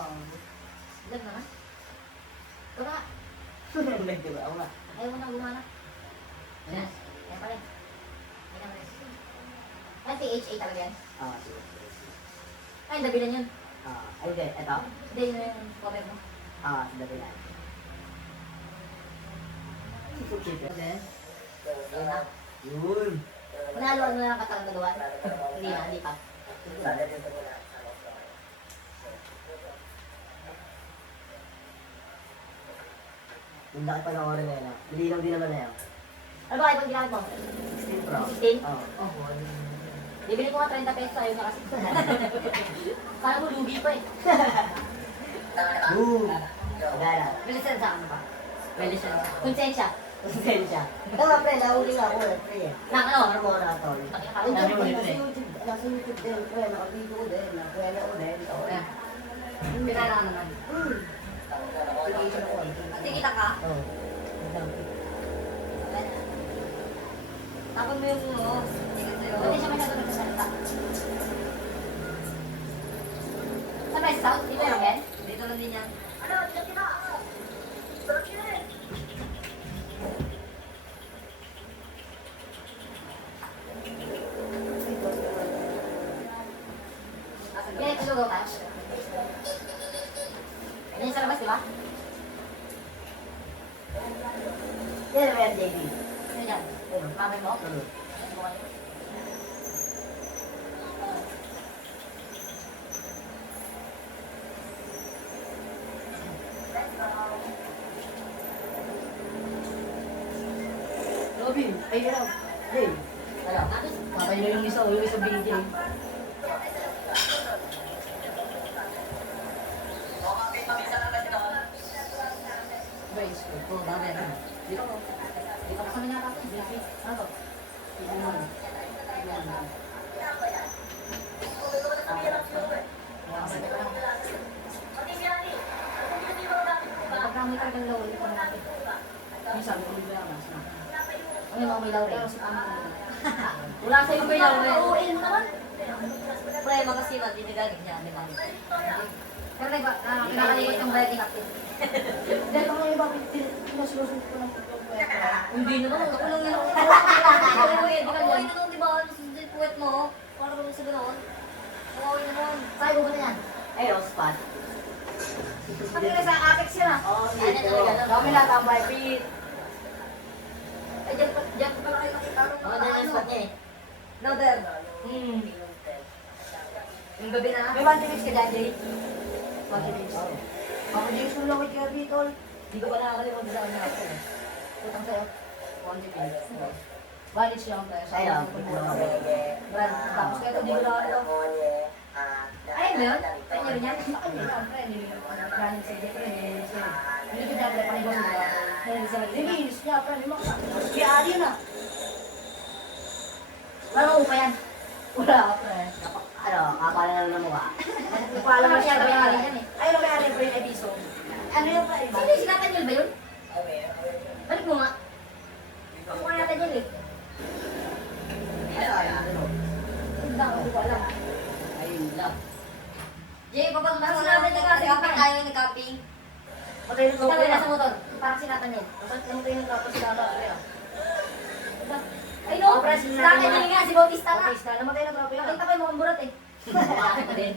Ilan na? Ito na. Nagdiba ako nga. Ayaw mo na gumana. Ayan. Ayan pa rin. Ayan pa rin. Ay, THA talaga yan. Sige. Ay, dabilan yun. Ay, hindi. Ito? Hindi, yun yung cover mo. Dabilan. Then, yun na. Yun. Panaluan mo na lang katang dalawan. Hindi pa. Yung laki pa ng oras na yun. Malinaw din naman na yan. Ano ba iPhone ginamit mo? 16 Pro. 16? Oo. Oh, bibili ko nga 30 pesos ayaw na kasi. Parang mo lugi pa eh. Boom! Wala. May lisensya ano ba? May lisensya. Konsensya. Konsensya. Ito nga pre, nahuli nga ako pre. Nang ano? Ano mo na ito? Ang dami mo nito eh. Nasa YouTube din pre, naka-video ko din, naka-kuwela ko din. Pinala ka naman. Application ako. At kita ka? Oo. Tapon mo yung mo. Hindi siya masyado nagsasalita. Saan ba yung south? Dito lang yan? Dito lang din yan. Ano? Dito kita! Sarap yun eh! Kaya ito lugaw tayo. Yan yung sa labas, di ba? Yan naman yan, JB. Ano yan? Mamay mo? Robin, ay gano'n. Hey. Ano? Kapay na yung isa BJ. Brace ko. Oo, dami na. Dito ko. Dito kasama niya ako. Ano to? Pagka may kargang low, ito na natin. Minsan, may ulit mas na. Ano yung mga may law rin? Wala sa'yo may law rin. Oo, ilm naman. Pre, mga siman, dinigagig niya. Pero kinakalikot yung breathing active. Dahil ako yung bakit pinasulusot ko ng Hindi naman, ako lang yun. Okay naman, di ba? Puwet mo, para kung sa gano'n. Okay naman. Sa'yo ko ba na yan? Ay, spot. Pati na sa Apex yun ah. Oo, Ano talaga? Kami na tambay, Pete. Ay, dyan ko pala kayo nakita nung Oo, dyan yung spot niya eh. No, there. Yung gabi na. May mantimix ka dyan, Jay? Mantimix. Ako James mo lang with Kirby, tol. Hindi ko pa nakakalimutan sa kanya ako. Putang sa'yo. Mantimix. Manage lang tayo. Ayaw. Brand. Tapos kaya ito, di ko na ito. Ayun ba yun? Ayun yun yan? Ayun yun yan, pre. Planning sa dito, hindi ko dapat panigong nila. Linis niya, pre. Kaya ari na. Walang upa yan. Wala, pre. Ano, kapala na ng mukha. Wala mo siya gawin nga yan eh. Ayun na may ari po yung episode. Ano yung pre? Sino yung sinapan yun ba yun? Balik mo nga. Ako nga natin yun eh. Hindi ko alam. Ayun lang. Jay, kapag mas sinapan niya kasi kapag tayo nag-camping. Patay na Ikaw na sa motor. Parang sinapan yun. Yung tayo tapos sila Ay no, sinapan niya nga si Bautista nga. Bautista, namatay na tropa yun. Nakita ko yung mukhang burat eh. Bakit na din?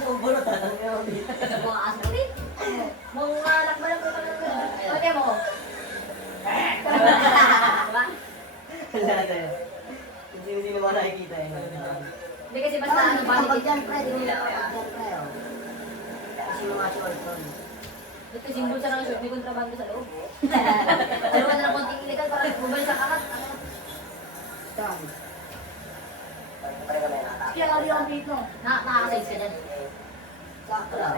Mabulot na lang yun. Mga aso rin. Mga lakbalang ko pa lang. Ano mo ko? Diba? Wala na yun. Hindi naman nakikita yun. Hindi kasi basta ano ba? Kapag dyan, pre, di mo na kapag dyan, pre. Kasi yung mga short doon. Ito simbol sa ng short, may kontrabando sa loob. Salukan na ng konting illegal para bumalik sa kakat. Dami. Kaya kali ang beat mo. Nakakasize ka dyan. Sakto lang.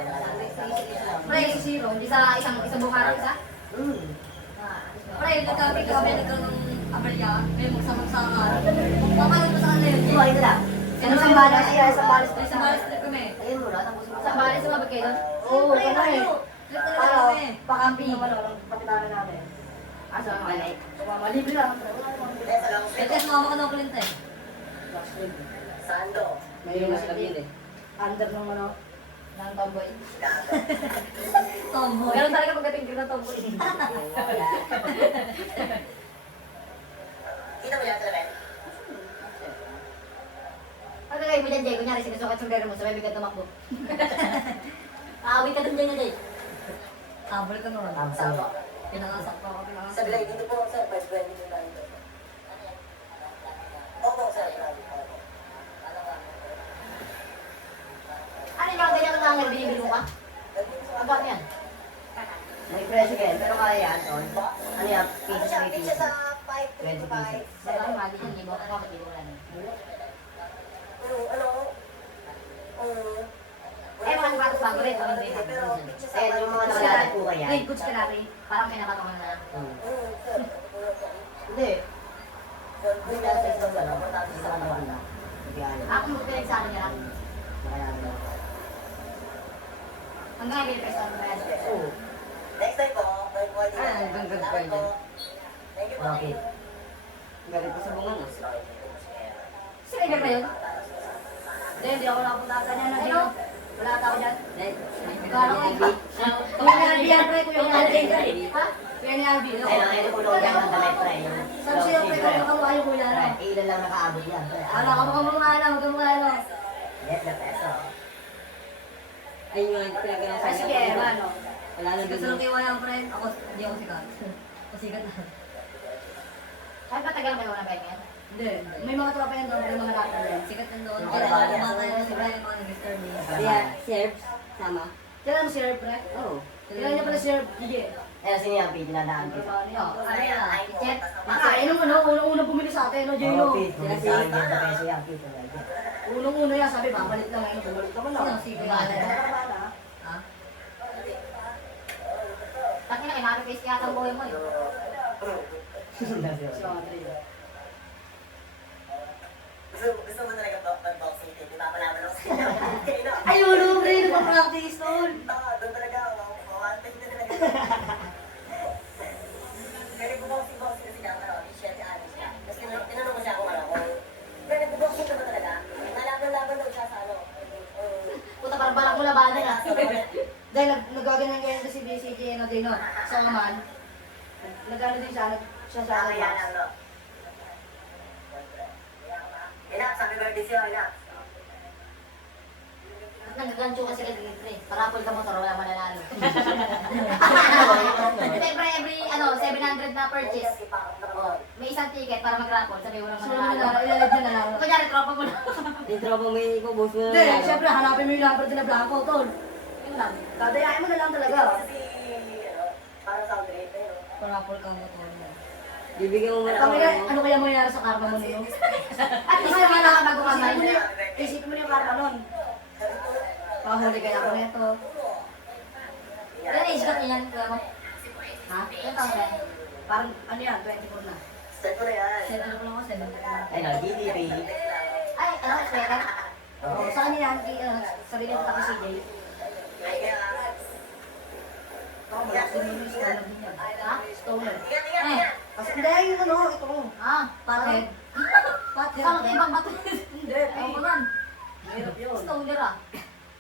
Pre, zero. Hindi sa isang bukarang isa. Pre, nagkabig ka kami nagkaroon ng abalya. May magsamang-sangan. Papalag mo sa kanila yun. Ito, ito lang. Ano Isang balas siya, isang balas. Isang balas trip kami. Ayun mo na, tapos mo. Isang balas sumabag kayo doon? Oo, Pre, wala eh. Trip talaga kami. Pakamping naman ako ng patitaran namin. Asa ka kaya? Malibre lang. Ito, sumama ka ng kulinte eh. Sando. May yung sabihin eh. Under ng ano. Ng tomboy. Tomboy. Ganun talaga pagdating ko ng tomboy. Kita mo yan sa lamin? Ano kagay mo dyan, Jay? Kunyari, sinusukat sombrero mo, sabay bigyan tumakbo. Aawit ka dun dyan, Jay. Habol ka naman. Tama. Pinangasak pa ako, pinangasak. Sa Glide, hindi po sir, vice president yung tayo. Opo, sir. Ano yung mga ganyan na binibili mo ka? Magkano yan? May presyo yan, pero kaya yan, tol. Ano yan? Ano Pieces siya, by pizza pieces. sa 525. Magkano mali yan, di ba? Bakit di mo wala na? Ano? Eh, mga sapatos bago rin, kami din. Pero pizza sa Eh, yung mga nakalala po kaya. Wait, goods ka natin. Parang pinakatungan na. Hindi. Hindi na sa isang gano'n. Isa ka naman lang. Hindi alam. Ako mo pinag sa akin nila. Nakalala mo. Hanggang ngayon, pinag sa akin nila. Oo. Next time po, may pwede. Hanggang gagawin yan. Thank you po. Bakit? Galing pa sa bunga na. Si Ryder ba yun? Hindi ako nakapunta sa kanya. Ano? Wala tao dyan. Parang Albi. Kuya ni Albi yan, pre. Kuya ni Albi. Ha? Kuya ni Albi. Ay, nakita ko doon yan ang balay, pre. Sabi sa'yo, pre, kung kamukha yung kuya na. Ilan lang nakaabot yan, pre. Ano, kamukha na, magkamukha na. Yes, na peso. Ayun yung pinag-asa. Ay, sige, ano? Wala na Sikat din. sa lukiwa yung friend. Ako, hindi ako sikat. Pasikat na. Kahit matagal kayo na ganyan? Hindi. May mga tropa yan doon, may mga rapper yan. Sikat yan doon. Kaya kumata yun si Brian, mga nag-star niya. Kaya, Serbs, sama. Kailan mo si Herb, pre? Oo. Kailan niya pala si Herb? Gigi. Eh, sino yung P, dinadaan Ano kita. yan? Ano yan? Chet? Nakain ng ano, unang-unang bumili sa atin, no, Jay, no? Oo, P. Bumili sa akin, 10 peso yan, P. Unang-una yan, sabi, babalik lang ngayon. Bumalik naman ako. Sino? Si Bala. Bala. Ha? Taki na, kinaka-face yata ang buhay mo, eh. Si Audrey. Gusto mo talaga mag-boxing tape, ipapalaban ako sa inyo. Ay, ulo, pre, nagpa-practice, tol. Doon talaga ako, one-time na talaga. Kaya nag-boxing kasi naman ako, di siya si Alice niya. Tapos tinanong ko siya kung ano, kaya nag-boxing ka ba talaga? Nalaban-laban daw siya sa ano. Puta, parang balak mo labanan, ah. Dahil nagaganyan ganyan si BCJ na din, no? Sa Oman. Nagano din siya sa Kaya labas. lang, no? Ina, sabi birthday siya, ina. At nagagancho kasi kay Giltre. Parapol ka motor, wala mananalo. every, 700 na purchase. Oh, may isang ticket para mag-raffle, sabi walang mananalo. Ilalagyan na lang. Kunyari, tropa mo na. Yung tropa mo yung ikubos mo na Hindi, lang. syempre, hanapin mo yung number din na blanco, tol. Yun lang. Dadayain mo na lang talaga. Kasi, parang sound rate, no? Parapol ka mo to. Bibigyan mo Kami na, ano kaya mangyayari sa karma mo nito? At least naman nakatago ka man. Isipin mo na yung karma nun. Pahuli kaya ako nito. Ilan age ka yan, kuya mo? Ha? Ilan taon na yan? Parang, ano yan, 24 na. Set ko na yan. 7 ko lang ako, 7. Ay, nag-GDP. Ay, ano, sweater? Oo, sa kanya yan, sarili ko kasi CJ. Ay, kaya. Oo, malakas din yung stoner din yan. Ha? Stoner. Ingat, ingat, ingat. Kasi hindi, yung ano, ito ko. Ah, pathead. Pathead. Saan ka ibang bato? Hindi, ayaw mo yan. Hirap yun. Stoner ah.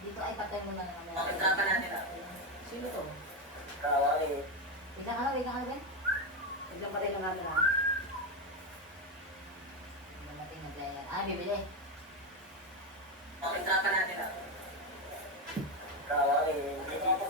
Dito ay patay mo na naman. Okay, trapa natin, ah. Sino to? Kawali. Wait lang ka na, Ben. Biglang patay na namin, ha? Mamatay na player. Ah, bibili. Okay, trapa natin, ah. Kawali. Gigit,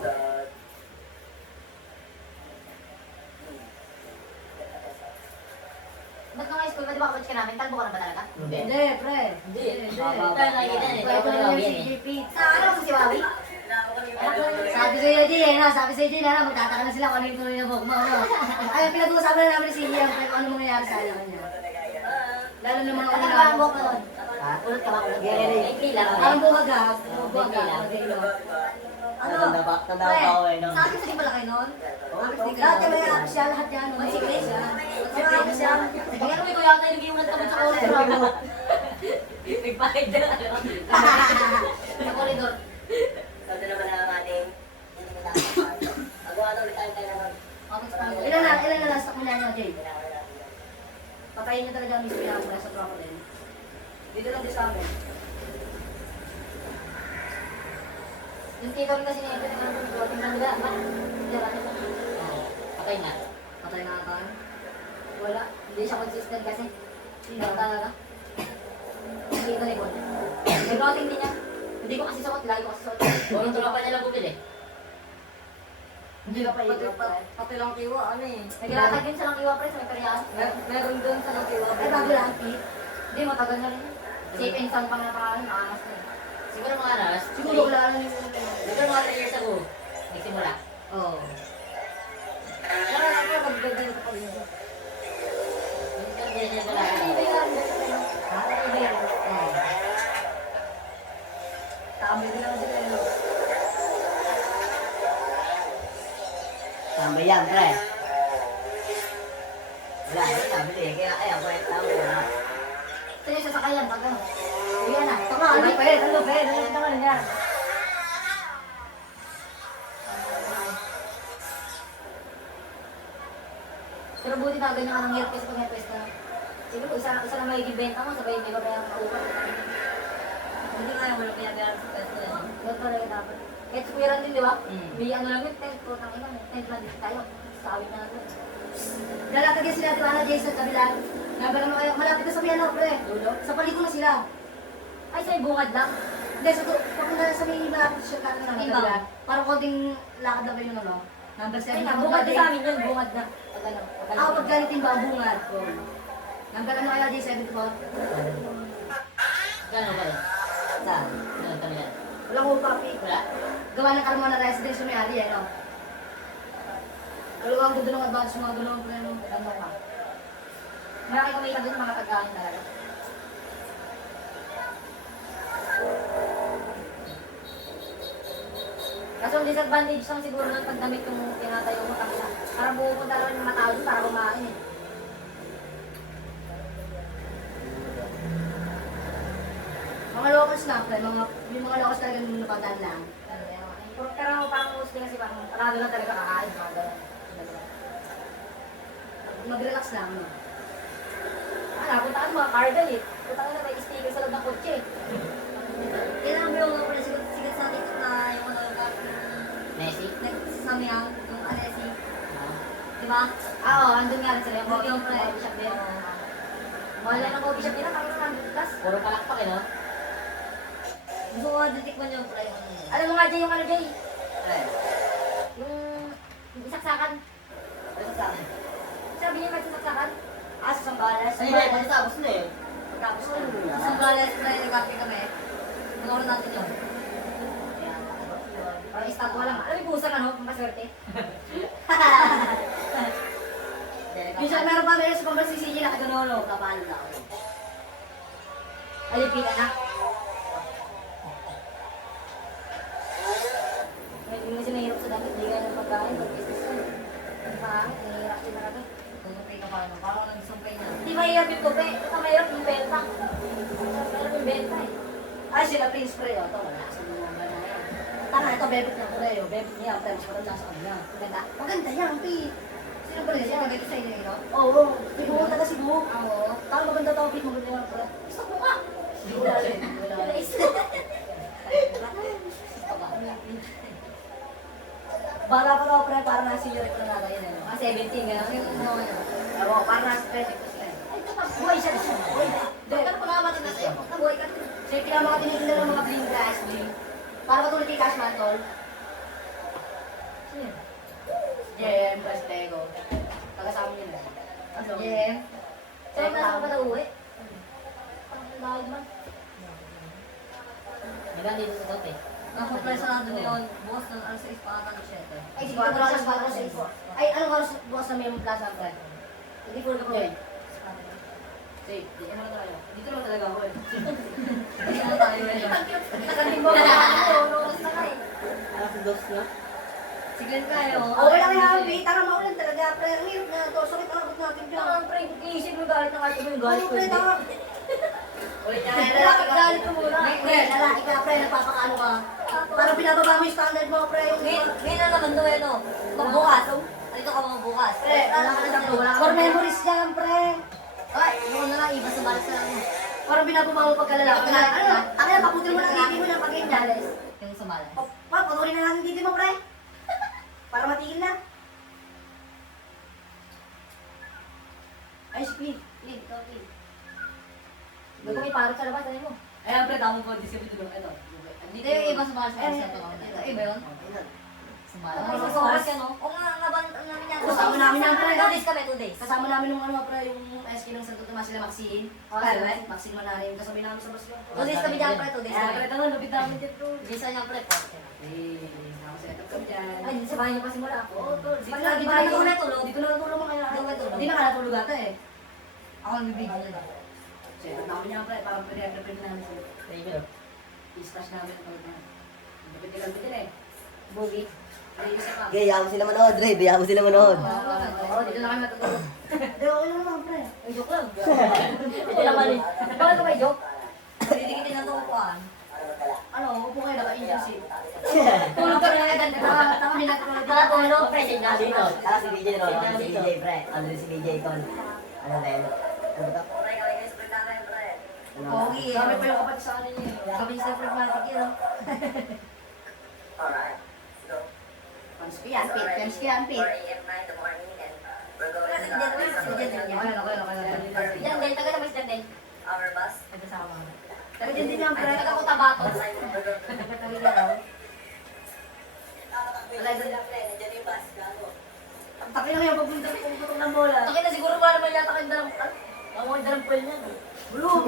Ba't nung high school, di ba kapatid ka namin? Talbo ka na ba talaga? Hindi. Hindi, pre. Hindi. Tayo nakikita eh. Ito na yung si JP. Sa ano mo si Wawi? Sabi sa Sabi JJ, na, sabi sa JJ na, magtataka na sila kung ano yung tuloy na bog mo. Ano? Ay, pinag-uusapan na namin si Ian, kung ano mangyayari sa kanya. Lalo na mga Ano kanila. ba ang buhok na nun? Ha? Ulit ka ba? Maikli lang. Ang buhag ah. Buhag ah. Ano? Tanda ako eh, no? Sa akin kasi malaki nun. Oo, Dati may app siya, lahat yan. May secret siya. May app siya. Bigyan mo ikaw yata yung giungan kami sa koridor. Nagpahid na. Sa koridor. Sabi naman na ating magawa daw ulit tayo naman. Ilan na last na niya, Jay? Patayin niya talaga ang mystery ako sa crocodile. Dito lang din sa amin. Yung tito rin kasi niya, ito yung floating lang nila. Patay na. Patay na ata. Wala. Hindi siya consistent kasi. Hindi talaga. Yung tito ni Bon. May floating din niya. Hindi ko kasi suot. Lagi ko kasi suot. Puro tropa niya lang bumili. Hindi ka pa ikot. Pati lang kiwa, ano eh. Naglalagay din siya ng iwa pre sa may karyaan. Meron doon sa lang kiwa. Ay, bago lang, Pete. Hindi, matagal na rin. Safe and sound pa nga pangalan, nakakas na. Siguro mga anas. Siguro wala lang yung... Siguro mga 3 years ago. Nagsimula. Oo. Wala lang ako, magdagdag pa rin. Hindi niya wala. Iba yan. Ha? Iba yan. Tama din lang sila yun. Tama yan, pre. Wala, sabi eh. Kaya kaya ko yung tao. Ito yung sasakayan, pag ano. Uwi na. Tama, ano pa eh? Ano pa eh? Ano naman yan? Pero buti na ganyan ka ng herpes pag herpes ka. Siguro isa na magiging benta mo, sabay may babayang kaupan. Hindi nga yung wala pinabayaran sa pwesto yan. Ganun talaga dapat. Kahit suwiran din, di ba? Mm. May ano lang yun, tent po, tangina. Tent lang din tayo. Sawit na natin. Lalakad yan sila, Tiwana, Jason, kabilang. Nabalang mo kayo, malapit na sa may ano, pre. Dulo? Sa paliko na sila. Ay, sa'yo bungad lang. Hindi, sa papunta na sa may malapit siya natin na Inbound. kabilang. Parang konting lakad lang kayo nun, ano? Number 7. Ay, bungad din sa amin yun, bungad na. Pag ano, pag Ako, pag galitin ba ang bungad? Number ano kaya, J7 to ba? Gano'n ba rin? Saan? Gano'n kami yan? Walang ko, papi. Wala? Gawa ng Carmona Residence yung may-ari, eh, no? Dalawang dudulong advance, mga dulong pre, no? Ano ka? Marami kumita dun mga tagaan talaga. Kaso ang disadvantage lang siguro ng pagdamit yung tinatayo mo kanila. Parang pupunta lang yung matao dun para kumain eh. Mga locals na, pre, yung mga locals talaga nung napadaan lang. Pero parang mostly kasi parang parado lang talaga kakain. Mga ganun. Mag-relax lang, no? Napunta ka sa mga cargo eh. Punta ka na may sticker sa loob ng kotse. Kailangan mo yung pre, sigat sa atin na yung ano, Messi? sa Miang, yung Alessi. Di ba? Oo, andun nga rin sila. Yung Yung coffee pre. coffee shop din. Mahal lang ng coffee shop nila, kami na 100 plus. Puro palakpak eh, no? Gusto ko titikman yung pre. Alam mo nga Jay, yung ano Jay? Ay, Yung saksakan. ano sa akin? Sabi niya may saksakan? Ah, sa Sambales. Ay, hindi, pagkatapos na eh. Tapos sa Sambales, pre, nag-cafe kami. Panoorin natin yun. Parang estatwa lang. Alam mo yung pusang ano, pampaswerte. Minsan meron pa meron sa Pambales si CJ na kaganono. Kapalo na ako. Alipitan na. Hindi mo kasi mahirap sa dami. Hindi ka ng pagkain, pag-business ka. Ang pangit, nahihirap din talaga. Tumuntay ka paano? Parang nagsumpay na. Hindi mahirap yung tupe. Ito mahirap yung benta. Mahirap yung benta eh. Ay, sila Prince Pre, oh. Ito, wala sa mga ba na yan. Tama, ito, bebit niya, Pre. Oh. Bebit niya, Pre. Mas maganda sa kanya. Ganda. Maganda yan, Pi. Sino ba rin siya? Maganda sa inyo, no? Oo. Pibuho taga Cebu. Oo. Parang maganda tao, Pi. Maganda yan, Pre. Gusto ko nga. Wala rin. Wala rin. Bala pa daw, Pre. Para na senior ito na natin, ano? Mga 17, gano'n. Yung ano, ano. Oo, para na 20%. Ay, ito pa. Buhay siya. Buhay na. Pagka pa nga natin natin. Buhay ka. So, yung pinaka mga tinitinda ng mga bling glass, bling. Para katulad kay Cash Mantol. Sino? Jem, Prestego. Taga-sama yun, eh. Ano? Jem. Saan na ba na uwi? Ang lawag man. Maganda dito sa tote. Nakakompresa na doon yun. Bukas ng alas 6 pa ata ng 7. Ay, sige, 4 4 alas 4 Ay, anong oras bukas na may plaza, pre? Hindi po na po. Jay. Safe. Di ano na tayo. Dito naman talaga ako eh. Dito na tayo eh. Nakalimbo mo na ako. Oras na ka eh. Alas dos na. Sige tayo. Okay lang yan, Pi. Tara maulan talaga, pre. Ang hirap na to. Sakit ang abot natin dyan. Ang pre, iisip mo galit ng ate mo yung galit Ano, ko. pre, hindi. tara. Ulit na. Lalaki ka. Galit ko muna. Pre, lalaki ka, pre. Nagpapakaano ka. Parang pinababa mo yung standard mo, pre. Ngayon na naman to, ano? Magbukas. Dito ka magbukas. Pre, Wala ka na sa wala ka for na- memories yan, pre. Ay, ano na lang, iba sa balas na lang. Parang binababa mo pagkalalaki. Ano? Ako yan, paputin mo lang ngiti mo ng pag-ganyan. Yung sa balas. Pa, patuloy na natin dito mo, pre. Para matigil na. Ay, speed. Clean, ikaw clean. Bago may parot sa labas, ano mo? Ayan, pre, tamo ko. Disipin dito. Ito. Dito yung iba sumali sa Eh, isa. ito, iba yun. Sumali. Ano, Ano, sa oras yan, no? Oo nga, nabantan namin yan. Kasama namin yan, pre. 2 days kami, 2 days. Kasama namin nung ano, pre, yung SK ng Santo Tomas sila Maxine. Alright. Maxine Manalim. Kasama namin sa Basyo. 2 days kami dyan, pre, 2 days Ayan, kami. pre, tamo. Lupit namin dito. Bisa niya, pre, po. Eh, nakaset up kami dyan. Ay, sa bahay niyo pa simula ako. Oo, tol. Dito Pag na, dito dito na na, ako natulog. dito na natulog mo kaya. Dito na natulog. Hindi na ka natulog ata eh. Ako ang bibigyan. Set up namin yan, pre. Parang pwede namin sila. Thank you. I-stash namin ang pagod na. Depende lang din eh. Boogie. Ay, isa pa. Gaya mo sila manood, Ray. Gaya mo sila manood. Oo, dito na kami natutulog. Hindi, okay lang naman, pre. Ay, joke lang. Ito naman eh. Bakit ka may joke? Didikitin ang tukuan. Ano, upo kayo, naka-Indian seat. Tulog kami ng agad. Tama nila tulog. Nakatulog, pre, signal dito. Tara si DJ Ron. Si DJ, pre. Ano si DJ Ton? Ano rin? Ano ba ito? Pogi eh. Kami pa yung kapatid sa kanila eh. Kami sa pragmatic yun. Alright. So, Panspian, pit. Panspian, pit. 4 AM na in the morning and we're going Kasi to dyan, dyan, dyan, Okay, okay, okay. Yan din, taga naman si din. our bus. Nagkasama. Taga din din yan, pre. Taga Cotabato. Wala doon lang, pre. Nandiyan yung bus. Gago. Ang taki na yung pagpunta kung putok ng bola. Takin na siguro wala naman yata kayong dalang, mga dalang puwel niyan. Blue.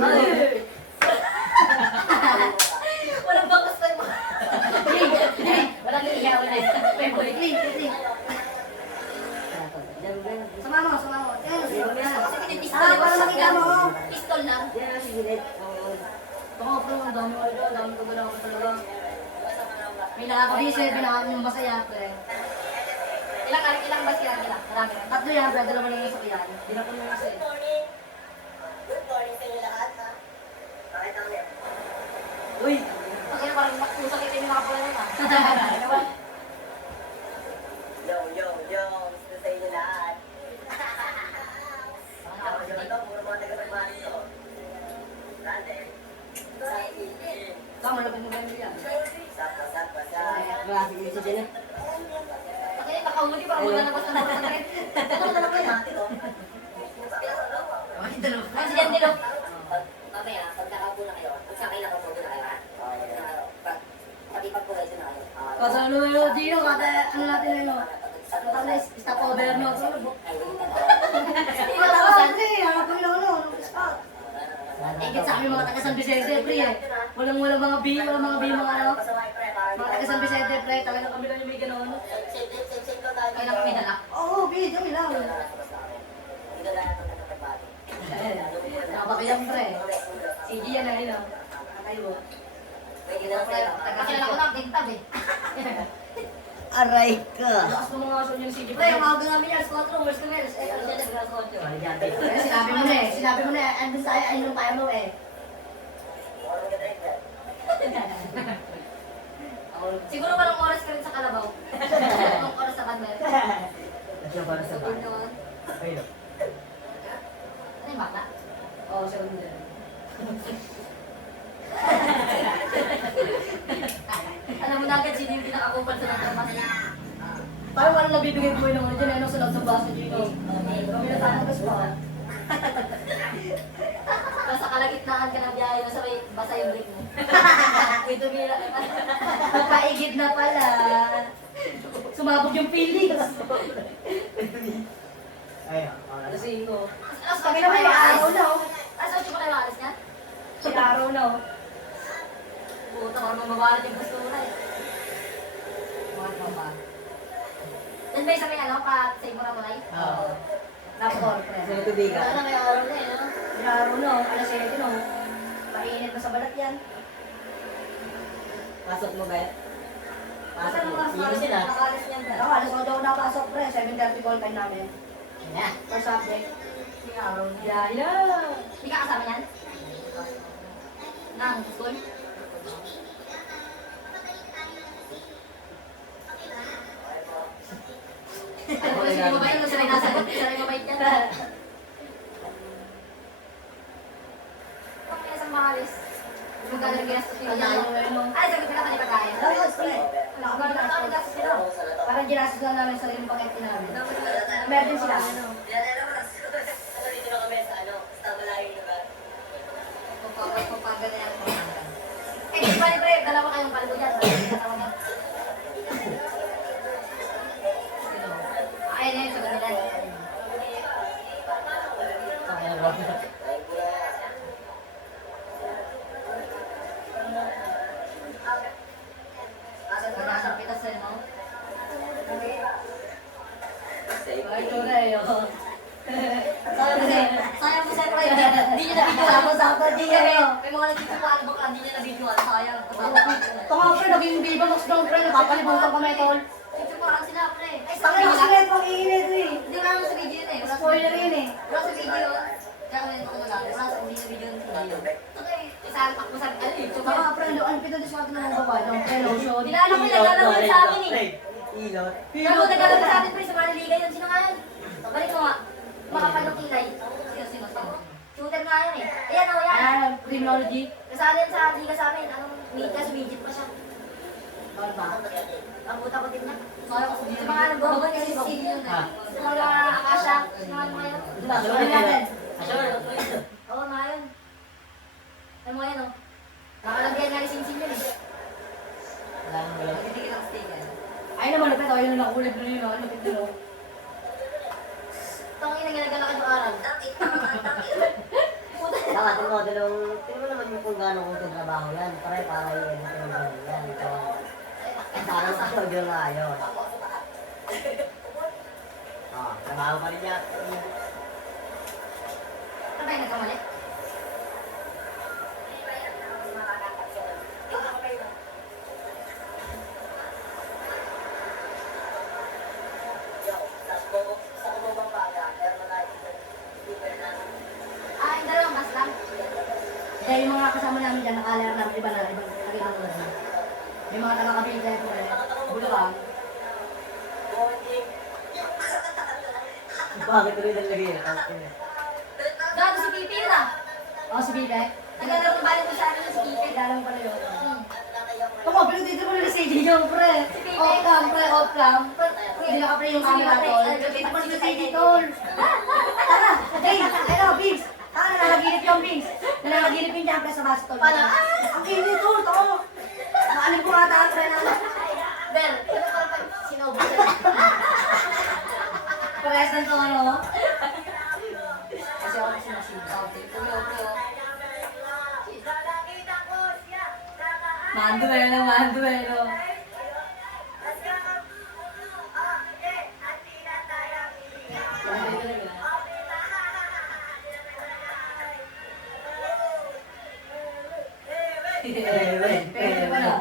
Walang bakas tayo. Walang iiyaw na yun. Clean, clean. Sama mo, sama mo. Kasi pistol. Ah, para makita mo. Pistol lang. Yan, si Gilid. Baka po, ang dami ko ito. Ang dami ko galaw ko talaga. May nakakabisip, may nakakabing masaya, pre. Ilang ba sila nila? Marami na. Tatlo yan, pre. Dalawa lang yung sakyan. Di na po yung isa eh. Good morning. Good morning sa inyo lahat, ha? Bakit ang left? Uy! Kasi parang nakusakit yung mga pala nun ah. Yo, yo, yo. Gusto sa inyo lahat. Ako siya ba ito? Puro mga taga-pagmahal ito. Grande. Tama, malapit mo ganyan yan. Sakpa. Klase yung isa dyan eh. Kasi nakahuli parang maglalabas ng mga sakit. Ano na naman yan? Ay, dalawa. Ang siyan nilo. Mamaya, pag nakaupo na kayo, pag sa akin nakaupo na kayo, ha? Pati pag pulay na kayo. Kasi ano yun, Gino, kata ano natin na yun. Kata na stop over no. Hindi na ako sandri, hanap kami ng ano, spot. Ikit sa amin mga taga San Vicente, pre eh. Walang mga B, mga ano. Mga taga San Vicente, pre, talagang kami lang yung may gano'n. Kaya lang kami dala. Oo, B, kami lang. Nakapakiyang pre. Sige yan na yun. Kakayo. Kasi ako lang, tingtab eh. Aray ka! Lakas mo mga aso niyo si Pre, yung mga gagawin niya, squad roomers kami. Eh, ano siya, nag-squad yun. Sinabi mo na eh, andun tayo, ayun yung tayo mo eh. Siguro parang oras ka rin sa Kalabaw. Anong oras sa Banmer? Sa Sabihin nun. Ayun. Ano yung bata? Oo, siya kami dyan. Alam mo na agad sino yung pinakakumpal sa nagtamas. Parang wala nabibigay ko yung mga dyan, ano, sa loob ng baso, Gino. Kami na tayo ng spot. Nasa kalagitnaan ka ng biyahe, nasa may basa yung break mo. Ito bila. Nakaigid na pala. Sumabog yung feelings. Ayun. Kasi ko. Alas Kami na may araw na, oh. Alas 8 pa kayo alas niya? Si araw na, oh. Puta, parang mababalat yung gusto mo na eh. Mga ba? Yan ba yung sa may ano, pa sa Imura Mulay? Oo. Napor, pre. Sa tubigan. Wala na may araw na eh, no? Si araw na, oh. Alas 7 na, oh. Painit na sa balat yan. Pasok mo ba? Pasok Saan mo. mga Sige sila. nakalis niyan Ako, alas 8 ako nakapasok, pre. 7:30 call time namin. Yeah. First subject. Yung araw na. Yeah, yeah. Hindi ka kasama yan? Nang school? Ano ba sila mabait? Kung sila yung nasagot, sila yung mabait yan. Kung may isang mahalis. Magkano ginastos nila yung Ay, sabi ko na kanina kaya. Tapos, pre, wala ka ba ginastos nila? Parang ginastos lang namin sa rin pakete namin. Emergency lang. Dito na kami sa sa malayo na ba? Papagal na yan. Eh, di ba, pre, dalawa kayong palbo dyan. Ay, na yun, sa kanila. Magkasang pitas eh, no? Ay, ito na eh, oh. Sayang mo sa pre, hindi niya nabidyoan. May mga nagtitiwala baka hindi niya nabidyoan. Sayang. Ito nga, pre, naging Viva Max down, pre. Nakakalimutan ko na ito. Nagtitiwala sila, pre. Ay, Tangin na kasi ito, ang iinit eh. Hindi wala naman sa video yun eh. Wala sa Spoiler yun eh. Wala sa video. Kaya kami ako lang. Wala sa hindi na video yung video. Okay, isang takbo sa YouTube. Mga pre, ang pito diswerte ng mga babae. Yung pre, lotion. Dinala ko yung naglalaro sa akin eh. Ilot. Pero naglalaro sa atin pre, sa Maniliga yun. Sino nga yun? Balik mo nga. Makapal ng kilay. Sino? Shooter nga yun eh. Ayan o, yan. Ayan, criminology. Kasali yan sa liga sa amin. Anong midgas, midget pa siya. Bawal ba? Ang buta ko din niya. Sa mga nag-gobot kasi si yun eh. Sa mga akasya. Sa mga ano ngayon. Sabi natin. Oo, mga yun. Ano mga yan o. Nakalagyan nga ni Sinsin yun eh. Nagtitigil ang sticker. Ay naman, lupit. Ay, yun nakulib na yun. Lupit na yun. Tangin na ginagala ka ng araw. Tingnan mo naman yung kung gaano kong trabaho yan. Para yung tinanggal yan. Ito. Sana sa audio na ayos. Trabaho pa rin yan. Ano ba yung nagkamali? Ah, yung dalawang bus lang. Kaya yung mga kasama namin dyan, nakalala namin, iba na, may mga taga-kabili tayo po rin. Bulawan. Bakit tuloy nalagay yan? Gago si Pipi yun ah. O, si Bibe. Naglalaro ng balik ko sa amin si Pipi. Dalang pala yun. Tama, pero dito mo nila si yung pre. Off-cam, pre, off-cam. Hindi naka-pre yung camera, tol. Dito mo nila si AJ, tol. Tara, hey, hello, Biggs. Nalalaginip yung Biggs. Nalalaginip yung jump sa bus, tol. Paano? Ang init, tol, tol. Naalim ko ata ang pre na. Ber, ano parang pag sinobo ka? Parehas ng to, ano? Kasi ako kasi nasibaw. Puyo. Manduelo, manduelo. Pwede ba na? Pwede ba na?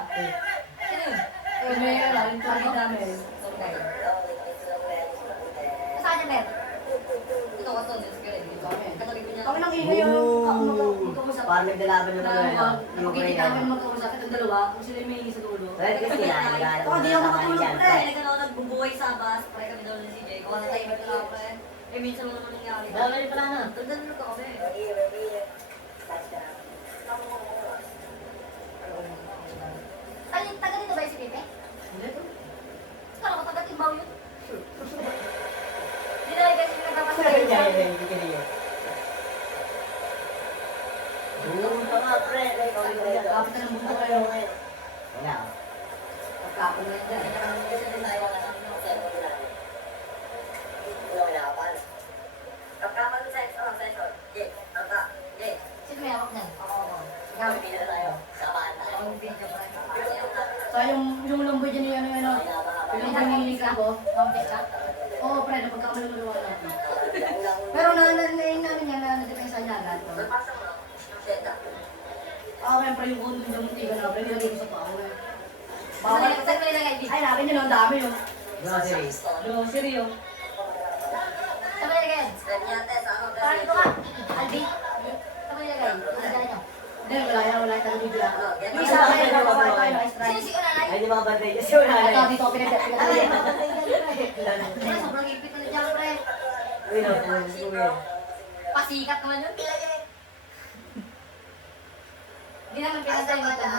Yung target namin. Okay. Saan niya, Ber? Ito ko to, this girl. Katabi ko niya. Kami nang ingay yung magkausap. Parang nagdalaban naman yung Nakikita namin magkausap itong dalawa kung sila may sa dulo. Well, kasi kailangan Oh, di ako makatulog, pre. Ay, nagkano nagbubuhay sa bus. Pare kami daw ni CJ. Kuha na tayo ba pre? Eh, minsan mo naman nangyari. Dami pala na. Tagdan ko kami. Ay, taga dito ba yung si Pepe? Kala ko taga Timbaw yun. Hindi na kasi nagpapasaya. Doon pa nga, pre. Kapit na ng buto kayo. Wala. Pagkapon na yun dyan. Sino may hawak niyan? Ako. Ang video pa. So yung lumboy dyan yung ano, yung panginginig ako. Bumpis ka? Oo, pre, napagkamaluluwa natin. Pero namin yan na nadepensa niya agad. Oo, kaya pre, yung kundong yung muntikan na, pre, nilagay ko sa pao. Saan ko nilagay? Ay, nakin yun, ang dami yun. Groceries. Grocery yun. Saan ko nilagay? Parang ito ka. Albi. Saan ko nilagay? Nilagay niyo. Hindi, wala yan, wala yung bibila. Yung isa pa yun, kapapay tayo ng ice Sino rice. si Unanay? Ay, di mga batay. Kasi wala na Ito, eh. dito, pinagkakita. Kaya sobrang ipit na dyan, pre. Uy, no. Pasikat naman yun. Hindi naman pinatay mo ito.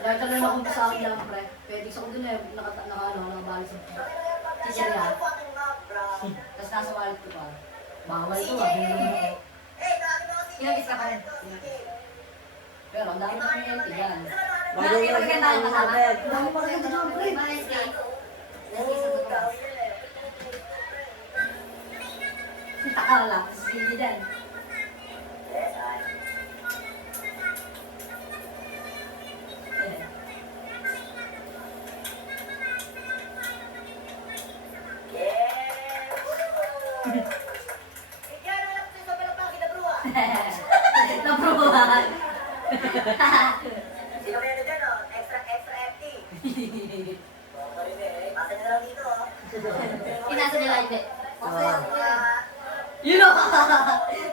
Dahil ka na nakunta sa akin lang, pre. Pwede sa ko dun eh, nakabali sa chichirya. Tapos nasa wallet ko pa. Bawal ito, binili mo. Kinagis ka pa rin. Pero ang dami na pinili yan. Bakit yung maganda yung kasama? Ang dami pa rin dyan, pre. Malayas ka. Nagis sa totoo. Takala, hindi din. Naprobahan. Sino kaya na dyan, oh? Extra FT. Pasa nyo na lang dito, oh. Pinasa nila hindi. Yun o!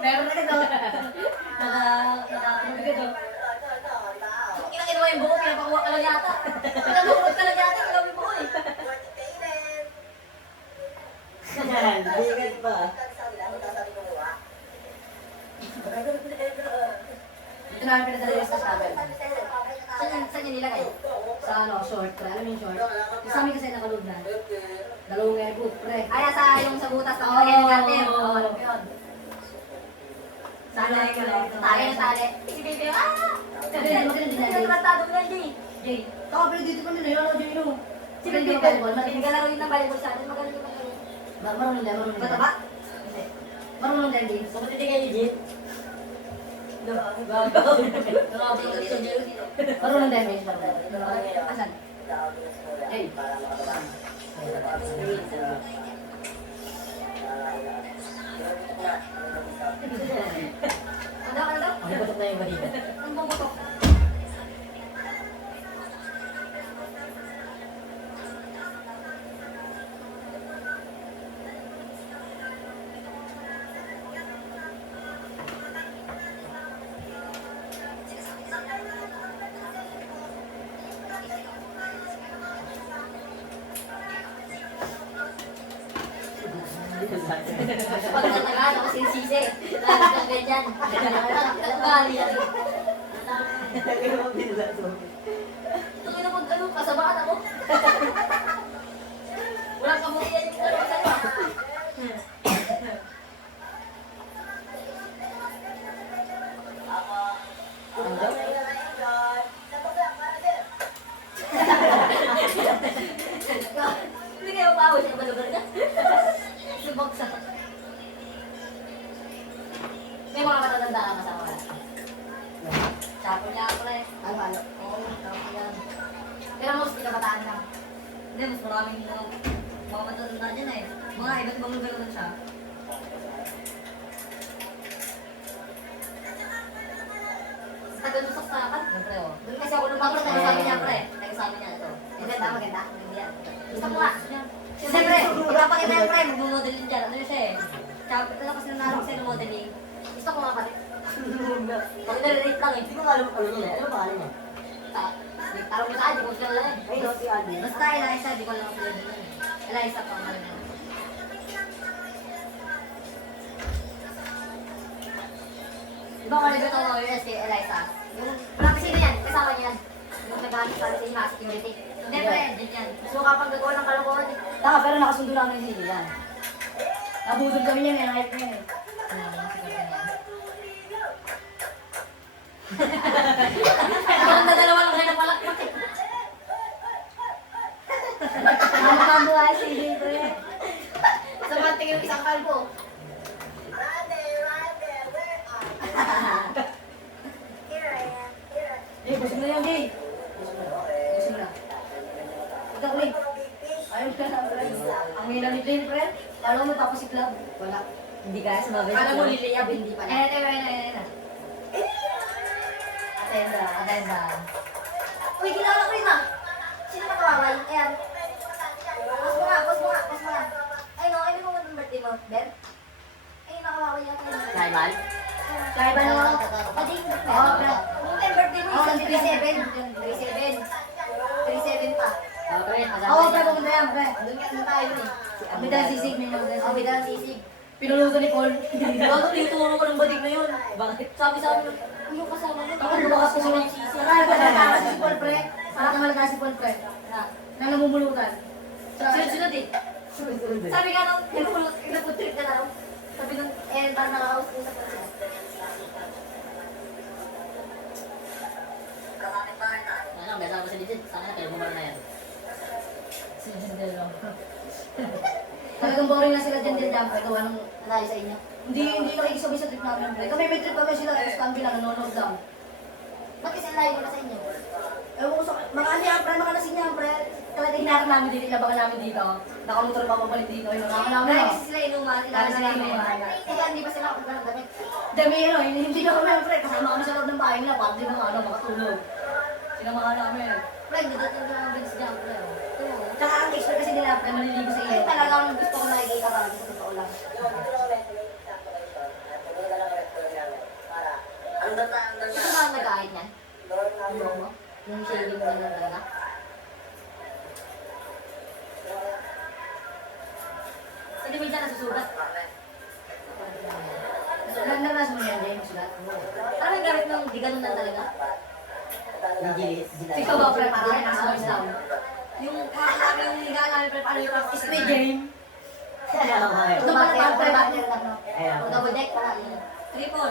Meron na ito. Nakakunog ito. Kinakita mo yung buko, pinapakuha ka lang yata. Pinapakuha ka lang yata, ikaw yung buko eh. Yan, bigat pa. Ito namin pinadala yung sa travel. Saan niya nilagay? Sa ano, short, pre. Alam mo yung short? Yung sa amin kasi nakalog na. Dalawang airbook, pre. Ay, yung sa butas na kulagay ng garter. Oo, alam ko yun. Sana yung Tali na tali. Si Baby, ah! Sabi na, maganda din na, Jay. Tratado mo lang, Jay. Jay, taka pero dito pa nila, ano, Jay, no? Si Hindi Baby, mo volleyball, magaling ka laro yun ng volleyball sa atin. Magaling ka laro. Marunong din, marunong din. Bata ba? Hindi. Marunong din, Jay. Pumunta din kayo, Jit. Marunong din, Jay. Asan? Jay. Ano daw? Ano ba na yung balita? Ang bumutok. Pag natagal ako sinisisi. Lagi kang ganyan. Bali yan. Ito yung napag ano, kasabaan ako. Walang kamuriyan yung ano sa iba. Hindi kayo pawis sa kabalugar ka. Subok sa... May mga matatandaan kasama ka. Chapo niya ako rin. Ano, ano? Oo, chapo yan. Pero mostly kabataan lang. Hindi, mas maraming mga matatanda dyan eh. Mga iba't ibang lugar naman siya. Tagal mo sa sakat. Siyempre, oh. Doon kasi ako nung bakit nagsasabi niya, pre. Nagsasabi niya ito. Maganda, maganda. Maganda yan. Gusto mo nga. Siyempre, ipapakita yan, pre. Mag-model din dyan. Ano yun siya eh. Tsaka, ito kasi nanalo ko sa'yo ng modeling. Gusto ko nga pati. Pag nare-rate lang eh. Hindi ko alam ano nila. Ano ba alam niya? Tarong mo sa akin, di ko siya wala eh. Ay, no, si Adi. Basta Eliza, di ko alam kung ano yun. Eliza pa, alam mo. Di ba kung ko mga si Eliza? Yung, wala kasi sino yan, kasama niya yan. Yung naghanap sa atin yung mga security. Hindi, friend, din yan. Gusto ka pang gagawa ng kalokohan eh. Taka, pero nakasundo lang yung sila yan. Nabudol kami niyan, yan, hype niyan eh. Ano, mga security niya. Parang nadalawa lang kayo ng palakpak eh. Ano makabuhay si Jay, pre? Sa manting yung isang kalbo. Randy, where are you? Here I am. Here. Jay, busog na yan, Jay. Busog na. Ito, Clay. Ayun ka na, pre. Ang hila ni Clay, pre. Kala mo tapos si Club. Wala. Hindi kaya sumabay. Kala mo liliyab, hindi pa na. Ayun. Atenda, atenda. Uy, kilala ko yun ah. Sino nakawaway? Ayan. Pas mo nga, pas mo nga, pas mo nga. Ay no, ay mo mo birthday mo, Ben? Ay, nakawaway yata yun. Tribal? Kaya ba naman? Pati yung birthday Oo, mo. pre. Kung tayo birthday mo, isang 37. 37 pa. Okay, Oo, pre, pumunta yan, pre. Doon nga na tayo eh. May dahil sisig, may mga Oh, may dalang sisig. Pinuluto ni Paul. Bakit tinuturo ko ng badig na yun? Bakit? Sabi sa amin, yung kasama niyo, Ako lumakas ko sila. Akala ko nagtakas si Paul, pre. Akala ko nagtakas si Paul, pre. Na namumulutan. Sunod-sunod eh. Sabi nga nung, nag-food trip na lang. Sabi nung, parang nakakausap ko sila. Ano, may asawa si Legit. Sana kayo bumara na yan. Si Legit lang. Talagang boring na sila dyan dyan, pre. Gawa nung Nalayo sa inyo. hindi nakikisabay sa trip namin, pre. Kami may trip kami sila, estambi lang, nanonood lang. Bakit sila layo na sa inyo? Ewan ko sa, mga ano yan, pre, mga lasing yan, pre. Talaga hinarap namin dito, inabangan namin dito. Nakamotor pa pabalik dito, hinarap namin. Dahil no? kasi sila inuman, Dahil ilalala sila namin. inuman. Kaya hindi pa sila kapag damit. Dami, ano, hindi na kami, pre. Kasama kami sa loob ng bahay nila, para din mga ano, makatulog. Sinamahan namin. Pre, nagdating na ang bilis dyan, pre. Tsaka ang expert kasi nila, pre, maliligo sa Eh, iyo. talagang gusto ko nakikita para sa totoo lang. Ito ba ang nag-aayit niyan? Yung shaving na lang talaga? Hindi mo dyan nasusugat. Nagnanas mo yan, James, sulat. Ano yung gamit ng di ganun lang talaga? Ikaw ba, pre, para kayo nasa voice down? Yung kakasabi yung higa namin, pre, paano yung practice Spray game. Ito ba na pre, double deck? Triple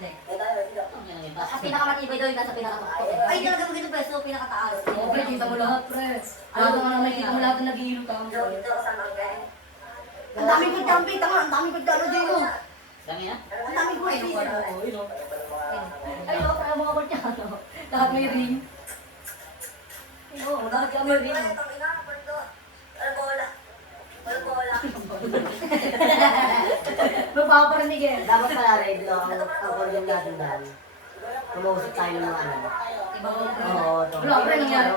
deck. Ang yan ang iba. At pinakamatibay daw yung nasa pinakatuktok. Ay, talaga mo ganun, pre, so pinakataas. Oo, pre, kita mo lahat, pre. Lahat nga naman, kita mo lahat na nag-iilo ka. Ang daming pagdampi, tanga, ang daming pagdalo dito. Dami na? Ang daming Ay, pagdalo. oo, yun o. Ay, oh, para mga kortyano. Lahat may ring. Oo, lahat kami rin. Magpaparinig eh. Dapat pala rin no, ang accordion natin dahil kumausap tayo ng mga ano. Oo, ito. Wala, pre, nangyari.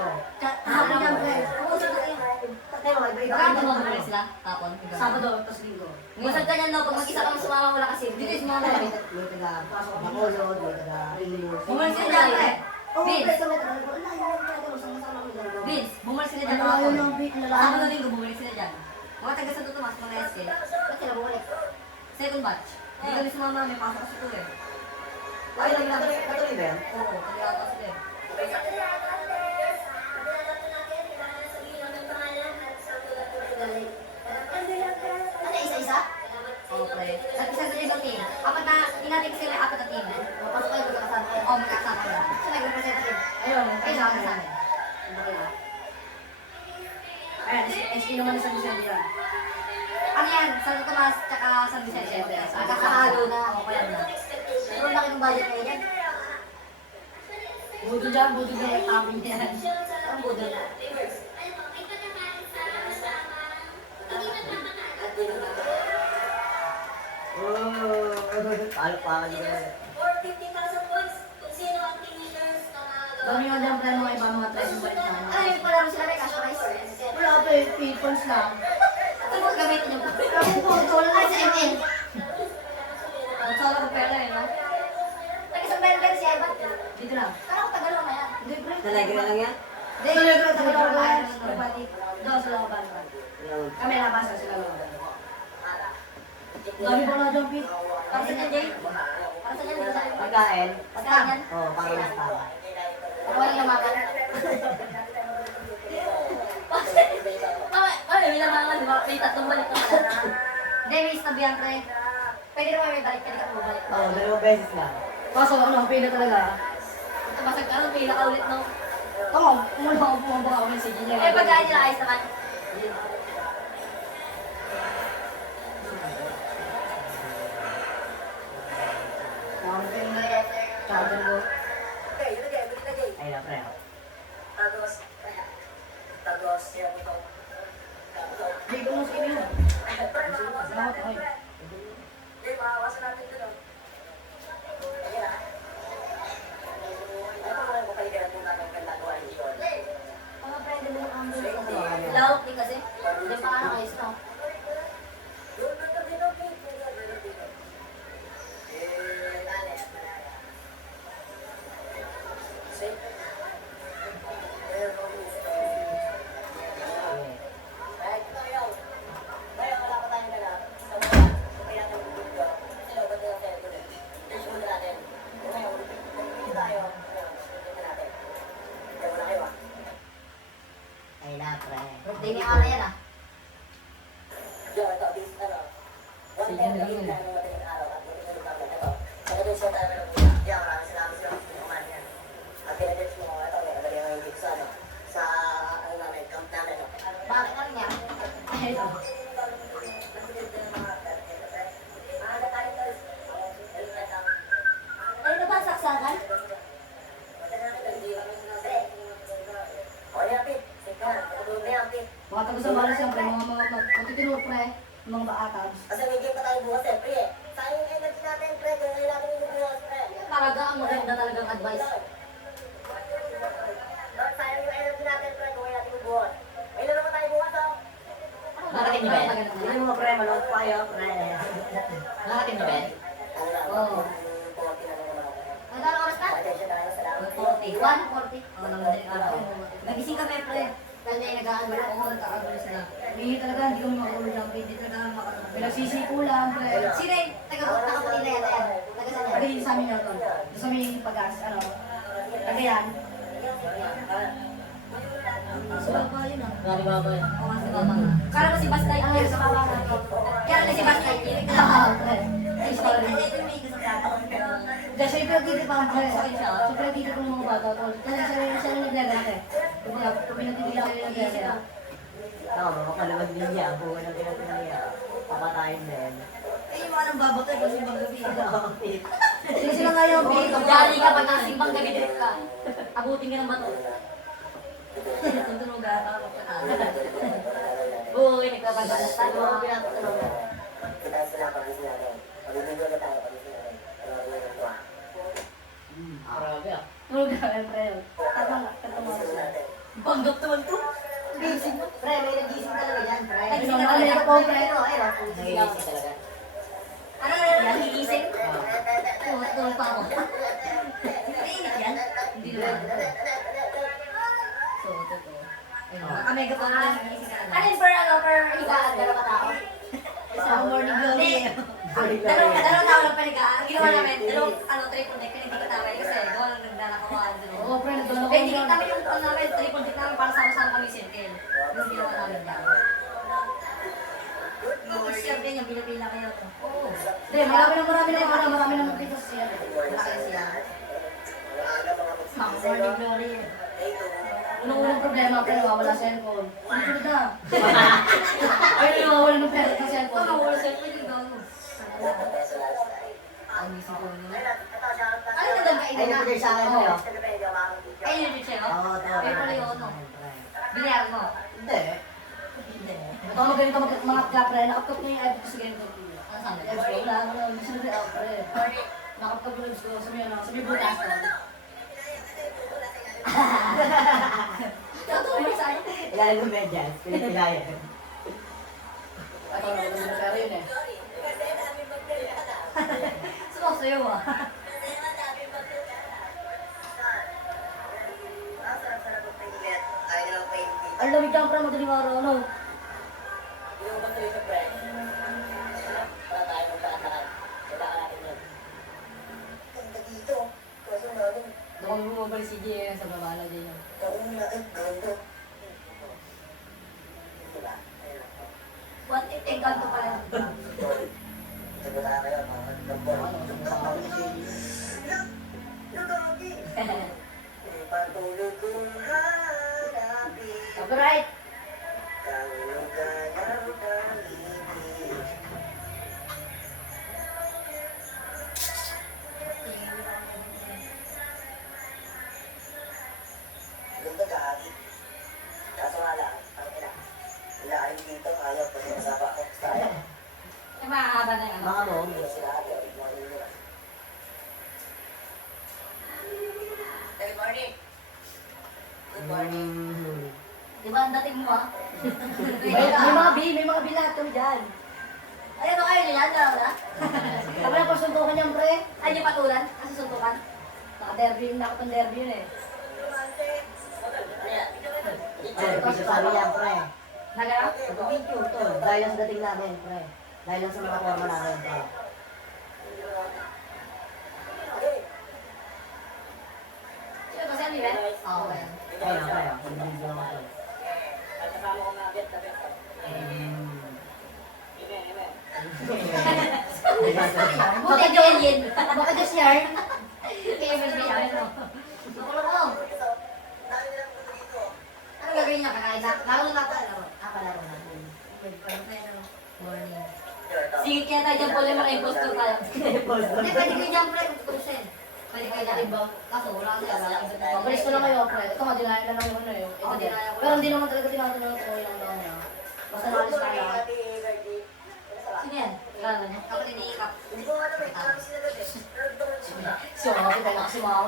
Hapon yan, pre. Kumusap na kayo. Kaya mo ba sila? Hapon? Sabado, tapos linggo. Musag ka niyan, no? Pag mag-isa kang sumama, wala kasi. Dito yung sumama kami. May taga Bacolod, may taga Ringos. Bumalik sila dyan, pre. Oo, Vince, pre, sa metro. Wala, yun, sama-sama ko lang. Vince, bumalik sila dyan Ano, hapon. yun, ang bit, Hapon na linggo, bumalik sila dyan. Mga taga Santo Tomas, mga SK. Ba't sila bumalik? Second batch. Hindi kami sumama, may pasok kasi ito eh. Ay, natuloy ba yan? Oo, kaya sila eh. Ano, isa-isa? Oo, pre. At isa sa isang team. Apat na, inatin kasi may apat na team. Pasok kayo magkakasama kayo. Oo, magkakasama kayo. Sila nag-represent rin. Ayun, Ay, sa akin sa amin. Ayan, SK naman sa Lucien yan. Ano yan? Santo Tomas, tsaka San Vicente. Magkakahalo na. Oo, kaya na. Pero laki ng budget ngayon yan. Budol dyan, budol dyan, amin yan. Ang budol. Palo-palo na. Dami nga dyan, pre, mga iba mga tries yung balik Ano namin. yung palaro sila may cash prize? Wala, pre, peoples lang. Ito mo gamitin yung Ang putol, Ay, sa ML. Magsala ko pera eh, no? Nag-isang member si Ivan. Dito lang. Parang Tagalog na yan. Hindi, pre. Talaga lang yan? Hindi, pre, tagal ako yan. Doon sila ko ba? Yung Kami labas na sila lang. Dami pa na dyan, Pete. Para sa niyan, Jay. Para sa niyan, dito sa akin. pagkain. Pagkain yan. Oo, para mas tama. Para walang lamakan. Ay, may lamangan, di ba? May tatlong balik na pala. Hindi, may isnabihan, pre. Pwede naman may balik, pwede ka bumalik. Oo, 2 beses lang. Kaso, ano, pila talaga. Tumasag ka, may ka ulit, no? Tama, mula ako pumabaka ako ng sige niya. Eh, pagkain nila, ayos naman. Charger ko. Ay, na, pre. Hindi ko nung sige yun. Salamat, ay. Mga pwede mo ang lawak din kasi. Hindi pa ano, ayos na. araw yan ah. Yo, ito, this, ano, 110 na rin na ng madaling araw at madaling namin ito. Sa production tayo ng muna. Yo, maraming salamat sa mga kumain yan. At pinadits mo, ito, nagagaling ang hindi sa, ano, sa, ano namin, camp namin, no? Bakit ano niya? Ano na ba saksakan? O, yan, Pete. Sige na, tutulog na yan, Pete. Mga taga-sambala siyempre, mga matitino pre, mga baatabs. Kasi may game pa tayo bukas eh, pre eh. Sayang yung energy natin, pre. Kung ngayon natin yung bukas, pre. Talaga ang maganda talagang advice. Sayang yung energy natin, pre. Kung ngayon natin yung bukas. May laro pa tayo bukas, oh. Nakatin niyo, Ben? Hindi mo pre, malawag pa kayo, pre. Nakatin niyo, Ben? Ano lang, Oo. 40 na naman ako. Magkano oras na? Attention tayo, salamat. 40. 140. Oo, ng madaling araw. Nagising kami pre. Kasi nag-aagol ako. Nag-aagol sila. Hindi talaga, hindi ko makakulo lang, hindi talaga makakulo. Pinagsisipo lang, pre. Sino yung taga-Pulila yan? Taga saan yan? Pagdating sa amin na to. Sa amin pag-gas, ano. Kagayan. Sa baba yun ah. Nari baba yan. Oo, sa baba nga. Kala ko si Bastay. Ano yun sa baba natin? Kaya na si Bastay. Ah, pre. Ay, sorry. Ito yung may gusto sa Kasi pinagtitipan, pre. So, pinagtitipan ng mga bata, tol. Kasi siya rin naglalaki. Kung pinagtitipan siya rin naglalaki. Oo, makalabag din niya. Kung walang pinagpinag niya, papatayin din. Ay, yung mga nang babatay kasi bang gabi. Sige sila nga yung Dali ka pag nasimbang gabi direct ka. Abutin ka ng bato. Tuntun mo gata ako pa na. Uy, nagpapagalas tayo. Kita sila pag-isip natin. Pag-ibigyan na tayo, pag-isip natin. Ano ang mga ito, ah. Grabe ah. tulog ka, pre. Tapang, katama Pag-isip natin. Banggap naman to. Pre, may nagising talaga yan, pre. Ay, Ano naman ito po, pre? Nangigising talaga. Ano yan? Higising? Tulog pa ako. Naiinit yan? Hindi naman. So, totoo. Kami ka pa nga higising ka na. Ano yun, per higaan? Dalawa tao? Sa morning glory. Dalawang tao lang panigaan. Ang ginawa namin, triple deck, pinagdikit namin kasi gawa lang naglalakawan doon. Oo, pre, nagdala ko. Kaya dikit namin yung namin, triple deck namin para sama-sama kami circle. Yung ginawa namin yan. Yung serve yan, yung pinapila kayo. Oo. Hindi, marami na magpito siya. Malaki siya. Ang aga mga Mga morning glory. Unang problema, pre, nawawala sa cellphone. Sunod na. Ay, nawawala ng pera sa cellphone. Ito, nawala sa pwede yung gawa mo. peso last time. Ang isip ko nila. Ito, shoutout lang. Ano na lang kainin na? Ay, sa akin tayo. Kasi na yung mga video. Ay, yun siya, no? Oo, tama. Pero pala yun, no? Bilyar mo. Hindi. Hindi. Ito mga ganito mga kapre, nakapkap niya yung iPad ko sa ganito. Ang sabi? Yes, ko, wala, hindi sila rin ako, pre. Nakapkap ko lang gusto, sabi butas ko. Totoo ba sa'yo? Ilalim ng medyas. Pinipilayan. Ito, wala na pera yun eh. Sumasayo ah. Ang sarap-sarap ng pinglet. Ayaw na lang painting. Ang lamig lang, pre, madaling araw, no? Yung gusto yung friend. Para tayo magkakaroon. Kailangan natin yun. Ganda dito. Kaso namin, Doon kami bumabalik si Gia sa babala din yun. kauna ay ganda. Diba? Ayun lang. What if they got to pala? Sabi na kayo, mga gambor. Nagagi! Patuloy kong hanapin Copyright! ang lugar ng pag-ibig. Ganda gagi. Kaso nga lang, ang ina. Lalim dito, ayaw kasi masapa ako. Style. Ay, makakaba na yan. Mga mo, Hindi sila ayaw, ignorin nila. Good morning. Good morning. Di ba ang dating mo ah? May mga bilato dyan. Ayun o, ayun yan. Dalaw na. Kami na pasuntukan niyan, pre. Ay, yung patulan. Kasi suntukan. Naka-derby, nakapang-derby yun eh. Ano yan? ay, sabi niya, pre. Nagara? Ito video to. Dahil lang sa dating namin, pre. Dahil lang sa mga forma namin, pre. Okay. Sino ba siya, di ba? Oo, yan. Kaya, pre. Pag-video ako to. At kasama ko nga agad, Buti di alien. Baka Diyos yan. Kaya ba siya? Nakulong mo. So, dami nilang puto dito. Ano gagawin niya? Kakain na. Laro na pa. Palaro na. Morning. Sure, to. Sige, kaya tayo dyan po lang mga impostor tayo. Hindi, pwede kayo dyan, pre, kung tutusin. Pwede kayo dyan, iba. Kaso, wala ka nila. Pag-rest ko lang kayo, pre. Ito nga, dinayan na lang yung ano yun. Ito din. Pero hindi naman talaga tinatanong ko yung ano niya. Basta nakalis ka lang. Happy birthday. Sino yan? Kala niya. Kapatid ni Kap. Hindi ko alam eh, marami sila doon eh. Pero gusto ko sila. Si Mama, tayo na si Mama.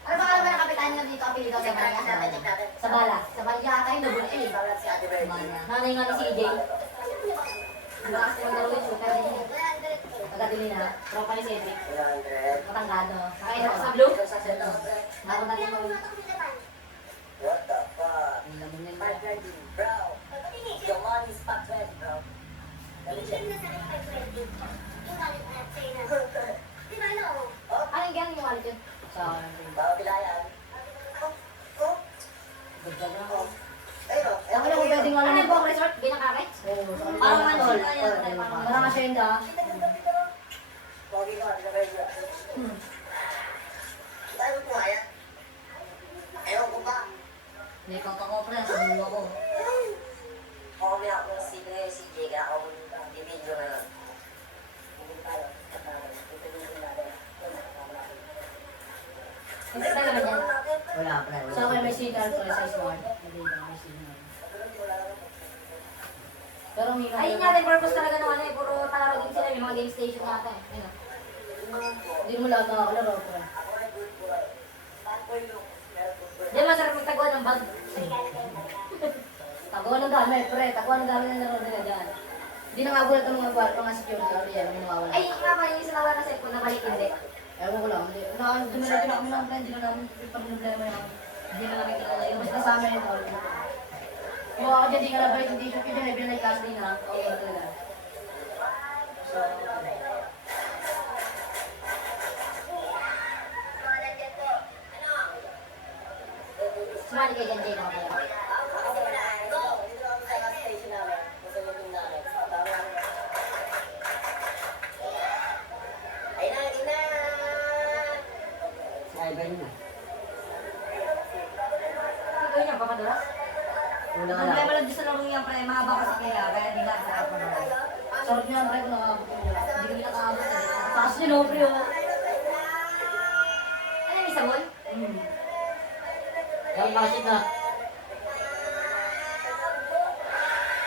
Ano ba alam ng kapitan niyo dito? Apelido sa Check natin, Bala? check natin. Sa bala. Sa Bala, tayo na buti. Pangalan si Happy birthday. Nanay nga ni si EJ. Ang lakas naman laro yun, super din yun. Pagkatili na. Tropa ni Cedric. 300. Matangkado. Kakain ako sa blue. Meron na rin mo. What the fuck? Ang laman yan. Partner din, bro. Your money's back when, bro. Dali siya. Oh, Anong galing yung wallet yun? Sa bawa pilayan. Oh, Gagdag na ako. ayun. Ang alam mo pwedeng Ano wala yung pong resort? Binakakit? Parang ano siya yan. Parang asyenda. Pogi ka, pinag-ayos. Tayo mo kaya? Ewan ko ba? May pagkakopre sa mulo ko. Oo, may ako si CJ, kaya ako mag-video ngayon. Bibili tayo. Ipinili natin. Hindi ka naman yan. Wala, pre. Sa akin may sigal to sa smart. Hindi na may sigal. Pero may Ayun nga din purpose talaga ng ano eh. Puro taro din sila. May mga game station natin. Ayun o. Hindi mo lahat nakakalaro, pre. Diyan masarap magtaguan ng bag. Taguan ng gamit, pre. Taguan ng gamit na laro nila dyan. Hindi nangagulat ang mga security. Ano yan, ang nawawala. Ay, nga ba yung sinawa na cellphone na balik hindi? Ewan ko lang. Dumiretso na kami ng friend. Hindi na namin pag-problema yun. Hindi na namin kilala yun. Mas kasama yun tol. Yung ako dyan, di ka nabay, hindi siya pwede na ibinay class din ha. Oo, talaga. So, Sumali kay Jan Jay na kaya. Si Ivan na. Ikaw yun yung papadulas? Una ka Ang lang. level lang sa larong yan, pre. Mahaba kasi kaya. Kaya di na sa ako na. sarap niya, pre, kung nakakabot ko nila. Hindi kami nakaabot na rin. Taas niya, no, pre, oh. Ano yung isa mo? Yung bakit na.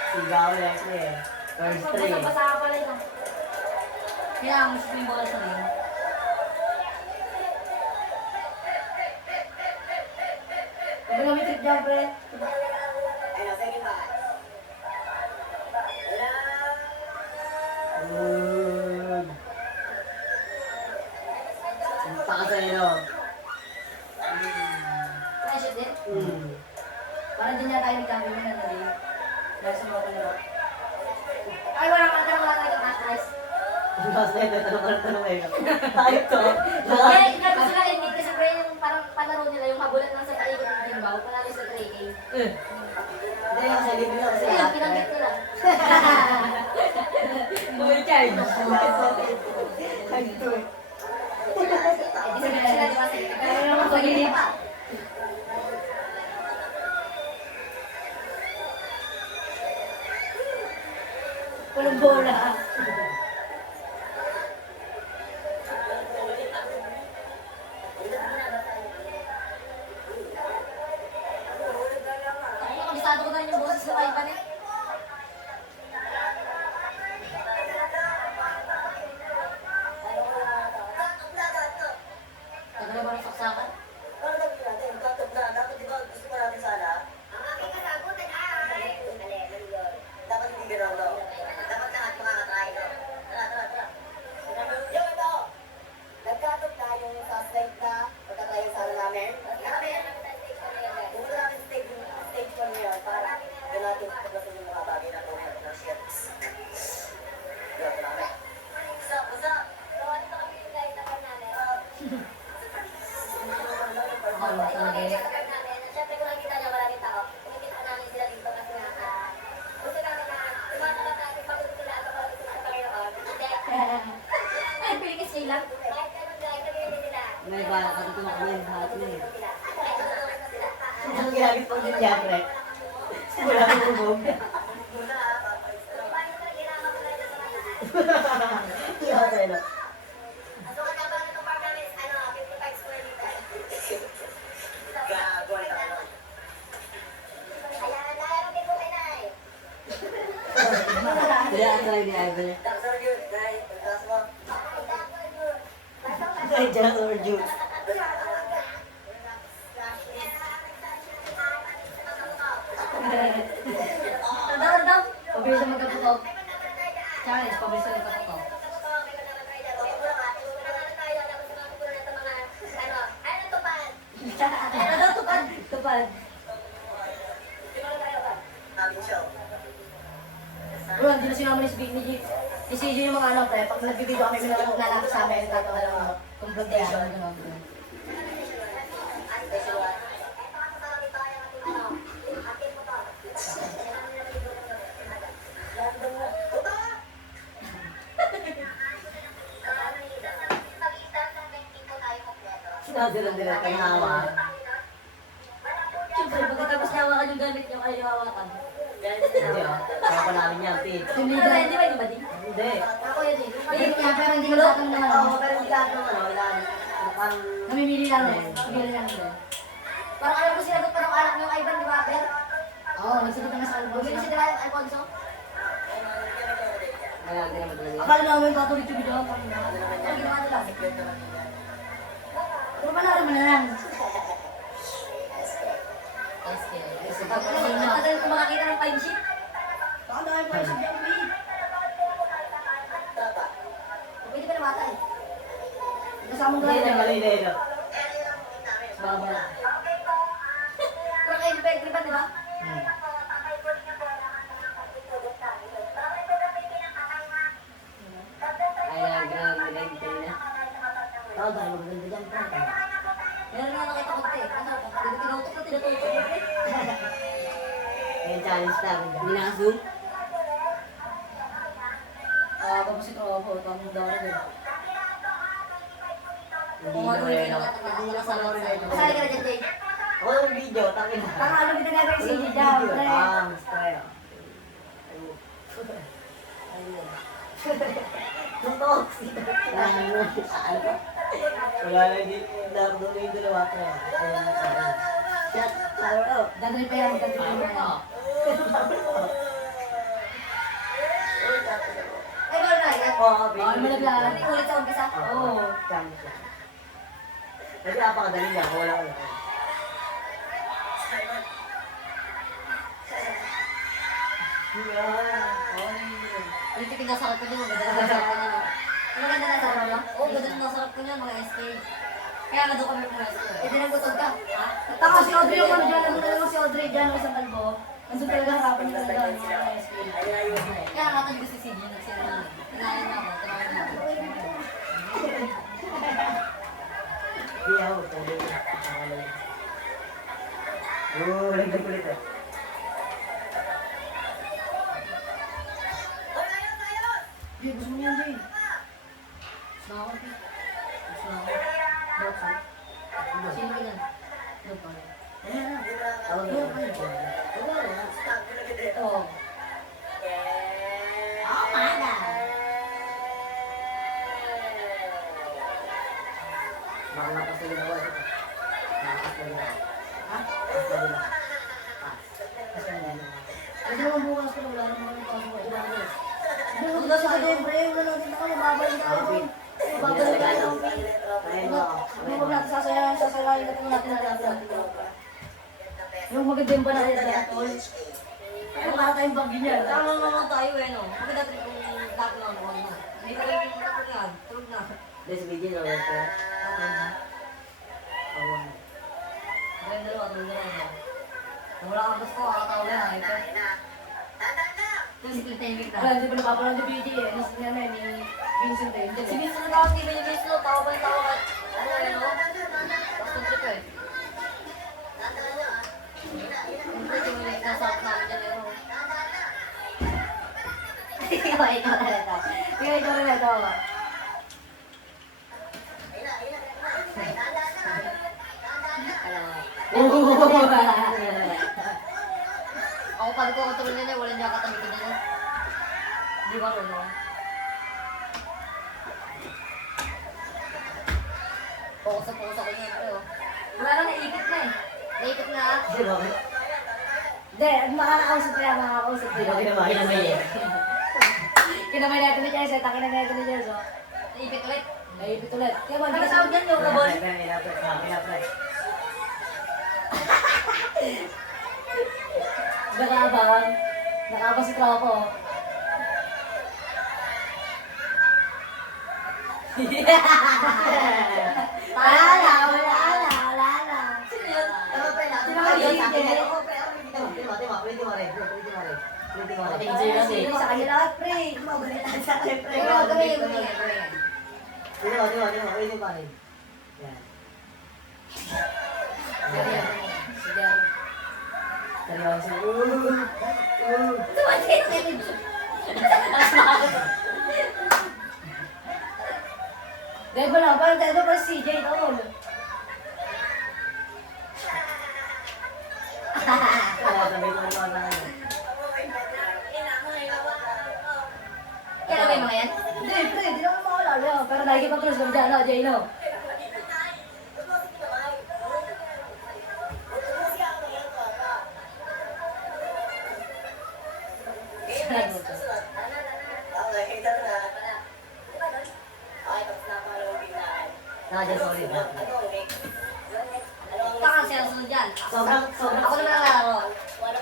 Sigaw lang, pre. First three. Basa ka pala yun. Kaya ang gusto yung bola sa rin. Sabi nga may trip niya, pre. Good. Punta ka sa ilo. Ay, shit din. Parang din niya tayo nagkampi mo na nali. Dahil sa mga kalaro. Ay, wala ka tanong wala tayo cash prize. Last night, tanong eh. Tayo to. Kaya inabi sila limit kasi pre yung parang palaro nila yung habulan lang sa paligid ng Timbaw. Panalo sa 3K. Hindi, yung sa libre kasi Ayun, ate. pinanggit nila. Full charge. Di sabi sila di ba? Kaya naman pag-inip. Walang bola. Ay, kabisado ko na rin yung boses ng Ivan eh. Tagal na ba ng saksakan? Dapat hindi gano'n, no? Dapat lahat makakatry, no? Tara, tara, tara. Yung ito, nagkatog tayo sa slide na pagkatry yung sala namin. Pumunta namin sa stage 1 ngayon para doon natin pagkasin yung mga bagay na gawin natin ng shirts. Yun, marami. What's up? Mahal talaga eh. Siyempre kung nakita niyo maraming tao, pumunta namin sila dito kasi nga, gusto namin na tumatakat natin pagkakilala ko para sa Panginoon. Hindi. May bala ka dito makamin. Lahat na eh. Ang ginagit pang din niya, pre. Wala kang bubog. Iya, pre, no? Kaya ang try ni Ivan. Ay, dyan, or juice. Tandang. Pabilis na magkaputok. Challenge, pabilis na ito. Ano daw, tupad? Tupad. Bro, hindi na sinama ni si CJ yung mga ano, pre. Pag nagbibideo kami, nalaki sa amin, tatawa lang confrontation. Sinadira-dira kay Hawa. Siyempre, pagkatapos niya hawakan yung gamit niyo, kayo hawakan. Hindi oh. Kaya pa namin yan, Pete. Yung Hindi leader, ba, hindi ba, di ba, di? Hindi. Ako yun eh. hindi niya, pero hindi ko lahat ng naman. Oo, pero hindi lahat naman. Wala. Parang... Namimili lang eh. Namimili lang din. Parang alam ko sinagot pa ng anak niyo, Ivan, di ba, Ben? Oo, nagsagot na nga sa album. Bumili si Dela yung Alfonso? Wala, hindi naman talaga. Akala namin patuloy yung video. Ano ginawa nila? Pero malaman na lang. Matagal ko makakita ng time sheet. Baka dahil pa yung sa Jambi. Pwede ka namatay. Kasama ko Hindi na lang. mali na yun. Baba. Pero kayo pa, di ba? Ay, nag-nag-nag na. Oo, dahil maganda dyan, pre. Meron nga nakita ko ito eh. Ano, kung tinutok na tinututok. Ayun, challenge lang. Hindi naka-zoom. Tapos ito ako, tamang daw rin. Hindi Kung na ano rin. yung nakasalamat sa'yo. Kasali ka na dyan, Jay. Ako yung video, takin na. Parang ano kita nga si CJ Video. dyan, pre. Pre. Tuntok. Ano ba? Wala na dito. Nardo na yung dalawa, pre. Shut. Power up. Dadali pa yan, magkatipan mo yan. Ay, meron na yan. Oo, Bawal mo naglaan. Hindi ulit sa umpisa. Oo. Challenge lang. Kasi napakadali lang. Wala ko lang. Yung tipid na sarap ko dyan, maganda na sarap ko niya. Ang maganda na sarap mo? Oo, ganda na sarap ko niya, mga SK. Kaya nga doon kami pumasok. Eh, dinagutog ka. Ha? Taka si Audrey yung ano dyan, nandun talaga si Audrey dyan, o isang kalbo. Nandun talaga harapan niya talaga, yung mga SK. Kaya nakatag ko si CJ, nagsira na. Tinayin na ako, tinayin na ako. Hindi ako. Oo, kulit eh. Jay, gusto mo yan, Jay. Gusto ako, Jay. Gusto ako. Dot, sir. Sino ka yan? Dot, pala. Ayan na. Ako na. Ito. Oh, mana! Baka napasulit ako. Napasulit ako. Ha? Napasulit ako. Pwede naman bukas ko, wala naman kami pasok. Doon na sa Debre, wala natin ako, mababalik tayo. Mababalik tayo. Ayun mo ako. Hindi ko natin sasayahin natin natin. Yung magandang ba natin sa tol? Ano para tayong bagyo niya? Tama naman tayo eh, no? Maganda rin kung lahat na ako na. Hindi ko rin yung tulog na. Tulog na. This video, no? Ganda naman, tulog na lang. Kung wala kang gusto, kakatawa na. Ito. Yung si Clintavik na. Wala, hindi pa napapanood yung video eh. Ni Vincent eh. Si Vincent na kasi may Vincent, tawa pa yung tawa ka. Ano eh, no? Tapos kung trip eh. Hindi ko yung nasakot namin dyan eh, no? Ikaw na ito. Ikaw na ito. Ako pag ko kontrol nila, wala niya katamitin nila. Di ba, Rono? Focus ako niya, pre, oh. Wala na, naikot na eh. Naikot na. Kasi bakit? Hindi, makakausap na. Hindi ko kinamay eh. Kinamay natin ni Jess, takin na natin ni Jess, oh. Naikot ulit. Naipit ulit. Kaya mo, hindi Ano ka tawag yan, yung kabon? Nakabang. Nakabang si Tropo, oh. Wala na. Sino yun? Sino ba yun? Tingin sa'yo kasi. Sa kanya lahat, pre. Pero gawin yung gawin. Pwede pa rin. Yan. Taliwan siya. Dahil ba na, parang tayo ba si CJ Tol? Kaya gawin mga yan? Hindi, pre, di naman maalala. Pero nakikipag-cross kami dyan, no, Jay, no? Nadya, sorry. Baka siya sunod dyan. Sobrang. Ako naman ang laro.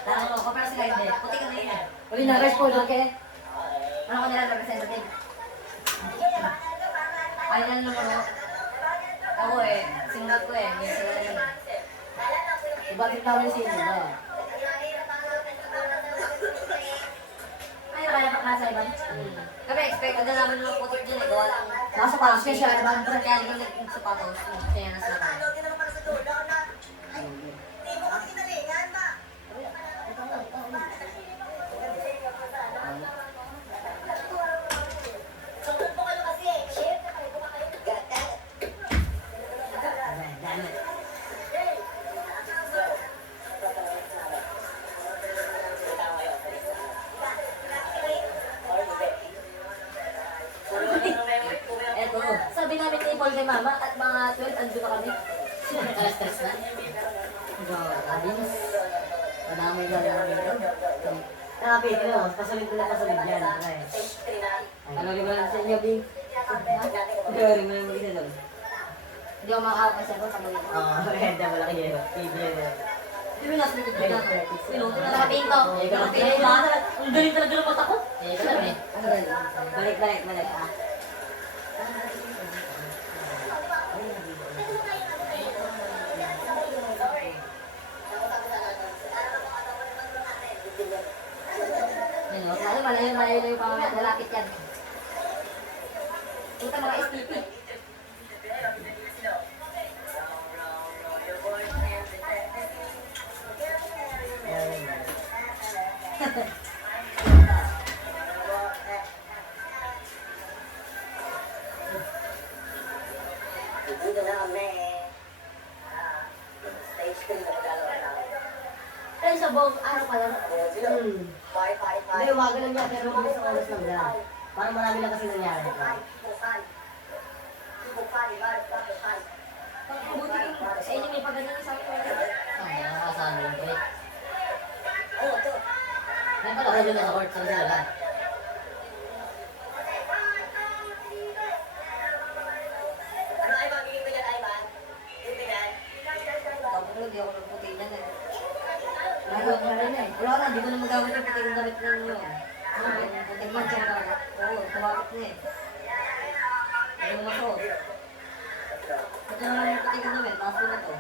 Laro ko, pero sila hindi. Puti ka na yun. Uli na, guys, po, okay? Ano ko nila representative? Ay, yan naman ako. Ako eh, sinulat ko eh. May sila na yun. Ibatit namin si Ino, ba? Ay, kaya pa nasa iba. Kami, expected na namin ng putik dyan eh. Gawa lang. Nasa palos kayo siya, diba? Kaya hindi ko nagsapatos. Kaya nasa naman. Eto, sabi namin ni Paul kay Mama at mga 12, ando na kami. Stress na. Madami na namin yun. Nakapit ko, pasolid yan. Ano rin ba lang sa inyo, Bing? Gawin mo yung isa doon. Hindi ako makakapag sa sa mga ito. Oo, renda, malaki yun. TV yun. Sino nasa likod ko dyan? Piloto na Nakapinto. Ang galing talaga ng mata ko. Eh, ito lang eh. Ano ba yun? Balik. Malayo yung mga lalapit yan. Ito mga STP. Dito na kami. Stage 3 na magagawa namin. Ay, sa buong araw pa lang. Hindi, umaga lang yan, pero mabilis ang oras lang yan. Parang marami lang kasi nangyari. Mabuti kung sa inyo may paganda sa akin. Ay, nakakasabi yung break. May pala kayo na sa court, saan sila lahat? Ano ay mabigyan ko dyan, Ivan? Bibigyan? Tapos hindi ako nagputi dyan eh. Ayaw na rin eh. Wala na, hindi ko na magamit yung puting damit na yun. Yung puting mancha na. Oo, tumapit na eh. Hindi mo masuot. Ito na lang yung puting damit, taas ko na to.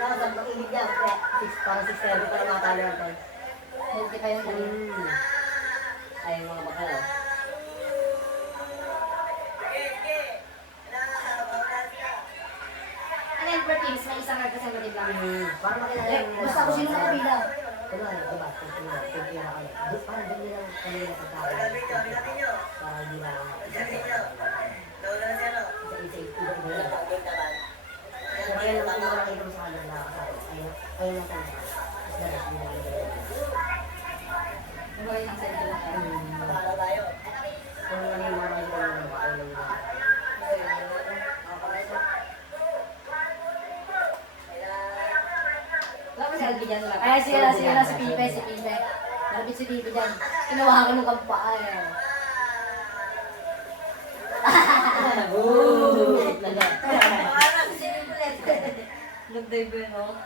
Tapos ang pag-ibig niya, parang 6-7 pa lang matalo natin. Healthy pa yun. Ay, yung mga bakalaw. Ano yung per teams? May isang representative lang. Parang makilala Eh, yung basta kung sino na kabila. Ano, diba? Kung kami. Parang ganyan lang kami na pagkakaroon. Parang hindi na isa-isa. Isa-isa, iba-iba yan. Kaya lang si Albi dyan lang. Ay, si Pipe. Malapit si Pipe dyan. Kinuha mo kang paa eh. Parang sinulit. Nag-dive yun, no?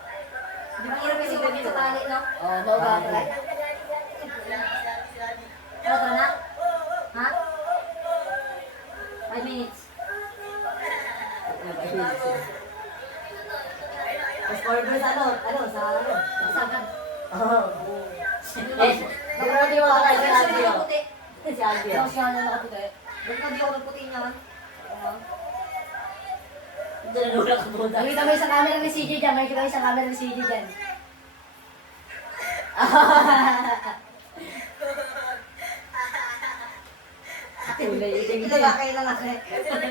Di ba hirap kasi huwag sa tali, no? Oh, mauga pre. Ano, tara na? Ha? 5 minutes. Mas order sa sa Masagan. Di mo ka si Alvio. Puti. Si Alvio. Tapos yan na nakaputi. Ba't ka di ako nagputi niyan? Ano? Dinula ka muna. Nakita mo isang camera ni CJ dyan. Nakita mo isang camera ni CJ dyan. Kulay iting Ito ba kayo lang kasi?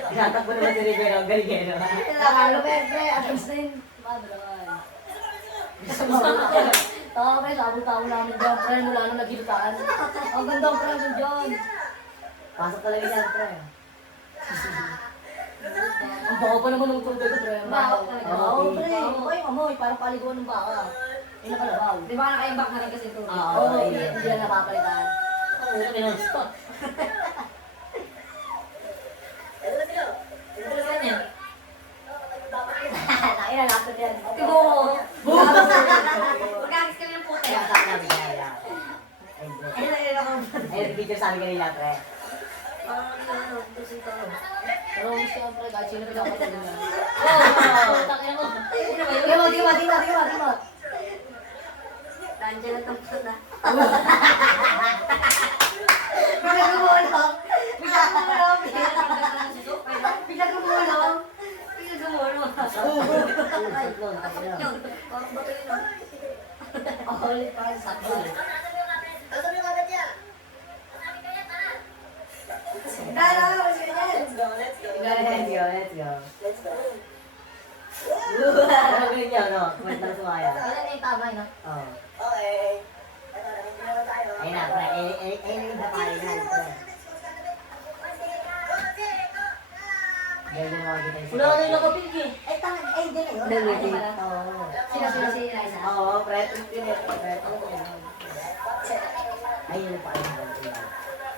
Tinatakbo naman si Rivero. Ang galing eh, no? Nakalo pre. Atras na yun. Madalaman. Tawa pre, sabong-tawa namin dyan. Pre, mula nung nagilutaan. Ang ganda pre, ang dyan. Pasok talaga yan, pre. Ang baka pa naman ng tubig pre. Baho talaga. Oo pre. Ay, mamoy. Parang paliguan ng baka. Ay, nakalabaw. Di ba nakaimbak na rin kasi ito? Oo. Oo, hindi na napapalitan. Ang ulo minunspot. Ano na sila? Ano yan? Nakina lapit yan. Tibo mo. Magkakis kami ng puti. Kaya sa namin kaya. Ay, nag-video sa amin kanila, pre. Parang ano, dosing tao. Pero siyempre, kahit sino pinapatulog na. Oo, takin mo. Tingnan mo. Nandiyan ang tampon na. Bigla gumulong. Bigla gumulong. Hindi gumulong. Saklon, tayo. Yun, parang bato yun, no? Oh, ulit pa sa sakit. Ano sabi mo agad niya? Let's Let's go, let's go. Let's go. Let's go. Ano ba niya, no? Kuwent lang sumaya. Wala na yung tama, no? Oo. Okay. Ito, nandito naman tayo. Ayun na, pre. Ayun yung napalihan, pre. Ganyan na makikita yung Wala ka na yung nakapink eh. Ay, tangan. Ay, hindi na yun. Dalawa. Oo. Oo. Si Eliza. Oo, pre. Pre. Ayun pa.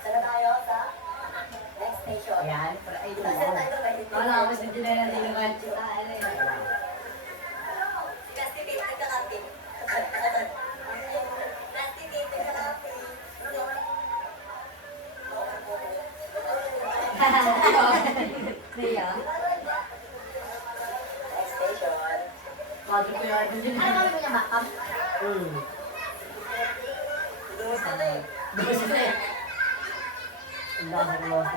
Sana tayo sa next station. Ayan, pre. Ayun Saan lang. tayo ba? Wala, mas hindi na natin yung kanchi. Plastic tape, nagka-camping. Plastic tape, nagka-camping. Kaya. Next station. Kadro ko yung din. Ano kami mo niya makam? Doon sa tayo. Ang dami ng mga.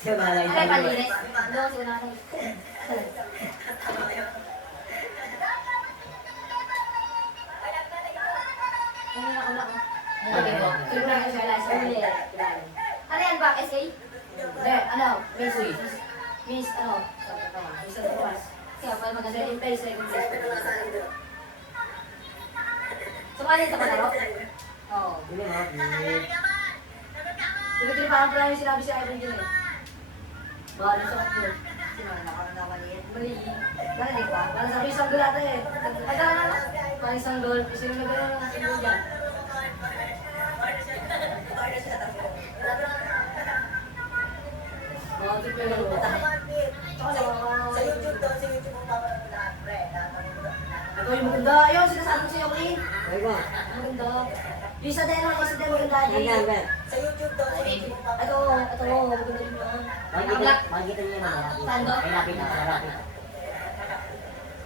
Siya malay Ay, palinis. Doon, si unanay. Ano na ako na ako? Okay po. Siyempre ako si Eliza. Uli. Ano yan ba? SK? Hindi, ano? Miss, ano? Miss of the class. Kaya pala maganda. Second place. Sumali sa palaro? Oo. Hindi mo, please. Tuloy-tuloy parang pala yung sinabi si Ivan dyan eh. Baka sa ako. Sino na nakakamali yan? Mali. Wala din ba? Parang sabi isang gol ata eh. Pagkala na. Parang isang gol. Sino na gano'n ang siguro dyan? Baka ito pa yung Sa YouTube daw, sa YouTube mo papanood lahat, pre. Ito yung maganda. Ayun, sinasabi ko sa'yo, Clean. Ayun. Maganda. Yung isa din, maganda. Ganyan, pre. Sa YouTube daw, sa YouTube mo Ito, papanood. maganda rin yun. Makikita niyo naman. Ay, lapit na. Lapit na.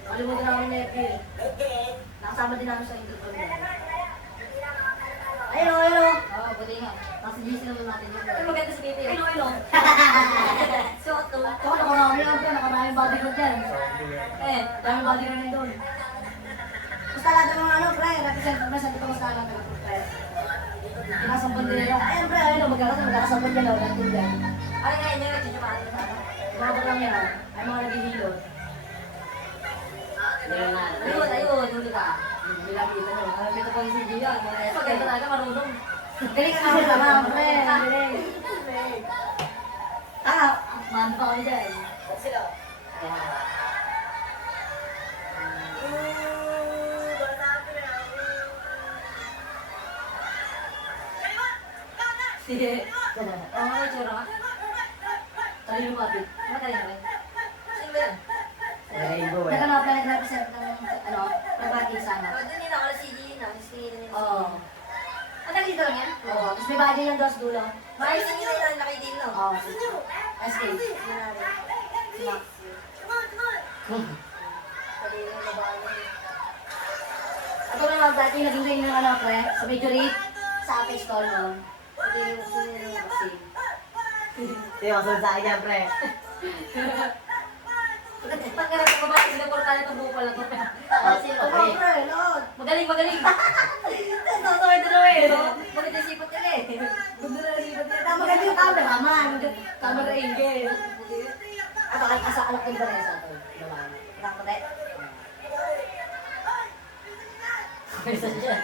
Kalimutan namin na FP. Okay. Nakasama din namin sa interview. Ayun o, ayun o. Oo, buti nga. Nasa GC naman natin yun. Ay, maganda si Pipi. Ayun o, ayun o. Suot to. Ito, nakarami lang po. Nakaraming bodyguard dyan. Eh, daming bodyguard na doon. Basta lahat ng mga ano, pre. Represent ito basta lahat ng pre. Nakasampan din nila. Ayun, pre. Ayun o, magkakasampan dyan o. Nandun dyan. Ay, nga, hindi nga chichumaan sa ano. Mga lang yan o. Ay, mga naghihilot. Ayun, ayun, huli ka. Nilapita nyo. Dito po yung CG yan. Maganda talaga, marunong. Galing ka namin naman, pre. Galing. Ah, Man pa ako dyan. Sila. Ayan. Oo, may tsura. Talino ka, Pete. Ano ka rin ba? Sino ba yan? Rainbow eh. Nagkano pala nag-represent ng, ano, nag-party sana. Oh, doon yun ako na CD na. Stingin na Oo. Ang tagal dito lang yan? Oo. Tapos may bagay yung dos dulo. Maayos din yun yung laki din, no? Oo. SK. Si Max. Pwede yung babae na yun. Ako naman dati naging ring ng ano, pre, sa Majorit, sa Apex Store noon. Pwede yung vaccine. Hindi, masunod sa akin yan, pre. Pag ka na babae, sinaportahan itong buko lang. Oo, pre, Lord. Magaling, magaling. Tuloy-tuloy, no? Bakit yung sipot nila eh? Gusto na rin ba? Tama ka yung camera, man. Camera angel. At bakit ka sa anak ng Vanessa to? Naman. Nakakulit. Isa siya.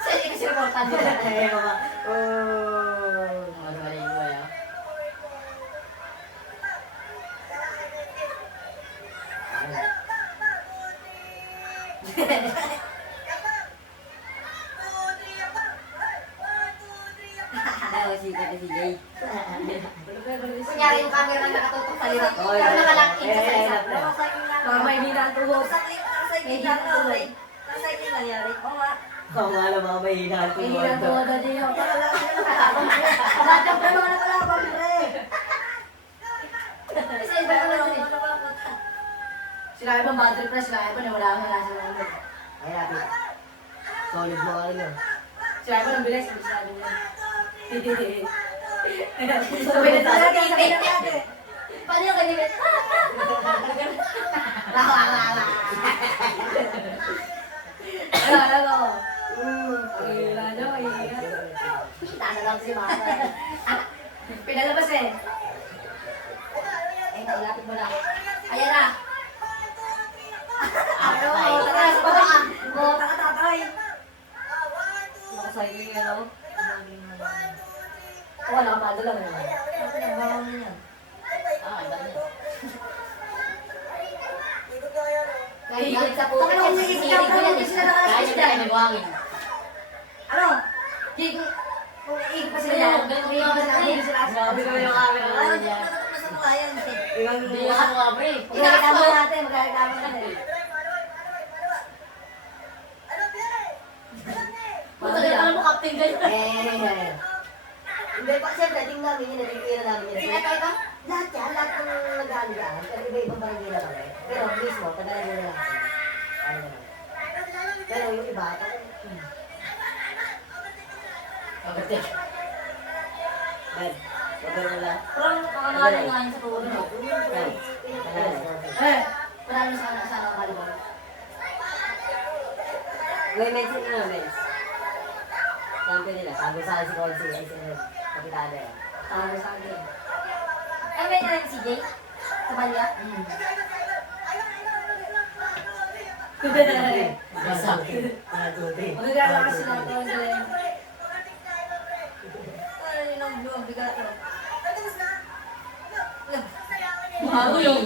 Saan yung kasi reportan nila? Eh, mga... Oh. Mga magaling mo, ah. Ano, si Jay. Kunyari yung camera na nakatutok sa liwa. Oh, Pero nakalock-in ka sa eh, isa. pre. Para may hina ang tuhod. Nakacycling lang, okay. Nakacycling nangyari. Oo nga. Oo nga lang, mga mahihinahan ko May hina ang tuhod na din yun. Lahat pre, mga nakalaban, pre. Isa iba ka lang din. Sila ibang battery press, sila ibang wala kang wala sila ng Ay, happy. Solid mo ka rin yun. Sila ibang ang bilis, hindi sila ibang sabay na talaga, sabay na talaga. Paano yung kanibet? Rawa. Ano? Ang hila nyo, ang hila. Tasa lang si Mama. Pinalabas eh. Ay, nailapit mo na. Ayan na. Ano? Tara, sa baba. Oo, takatatay. Nakacycling yan ako. Oo, nakapada lang eh. Ano pinagbawa mo yan? Ah, ang dami. Kahit sa puto. Ano, umiikot ka lang, hindi sila Kaya nakalas niya tayo may buhangin. Ano? Kung iikot pa sila yan, kung iikot pa sila, hindi sila Grabe naman yung camera Ano, naman yan. natutok na sa mukha yan. Ibang Hindi ka mo ka, pre. Magkakama natin, magkakama natin. Puta ka alam mo, captain kayo. Eh. Hindi pa, siyempre, tingnan namin yun, nagkikira namin yun. Ito? Lahat yan, lahat ng nag-aaligaan, pero iba-ibang barangay na kami. Pero mismo, taga-lagay na lang kami. Ano naman. Pero yung iba, Kapatid. Ben, wag na lang. Pero nakakala nga yun sa tuhod mo. Ben, Eh, panalo sa ano, volleyball. may mention na namin. Champion nila, sabi sa akin si Consi, ay si Kapitana yan. Tawag sa akin. Ano ba yung si Jay? Sa balya? Masakit. Magkakala kasi sila ito, ang galing. Ano yun ang blue ang bigato? Bago yun.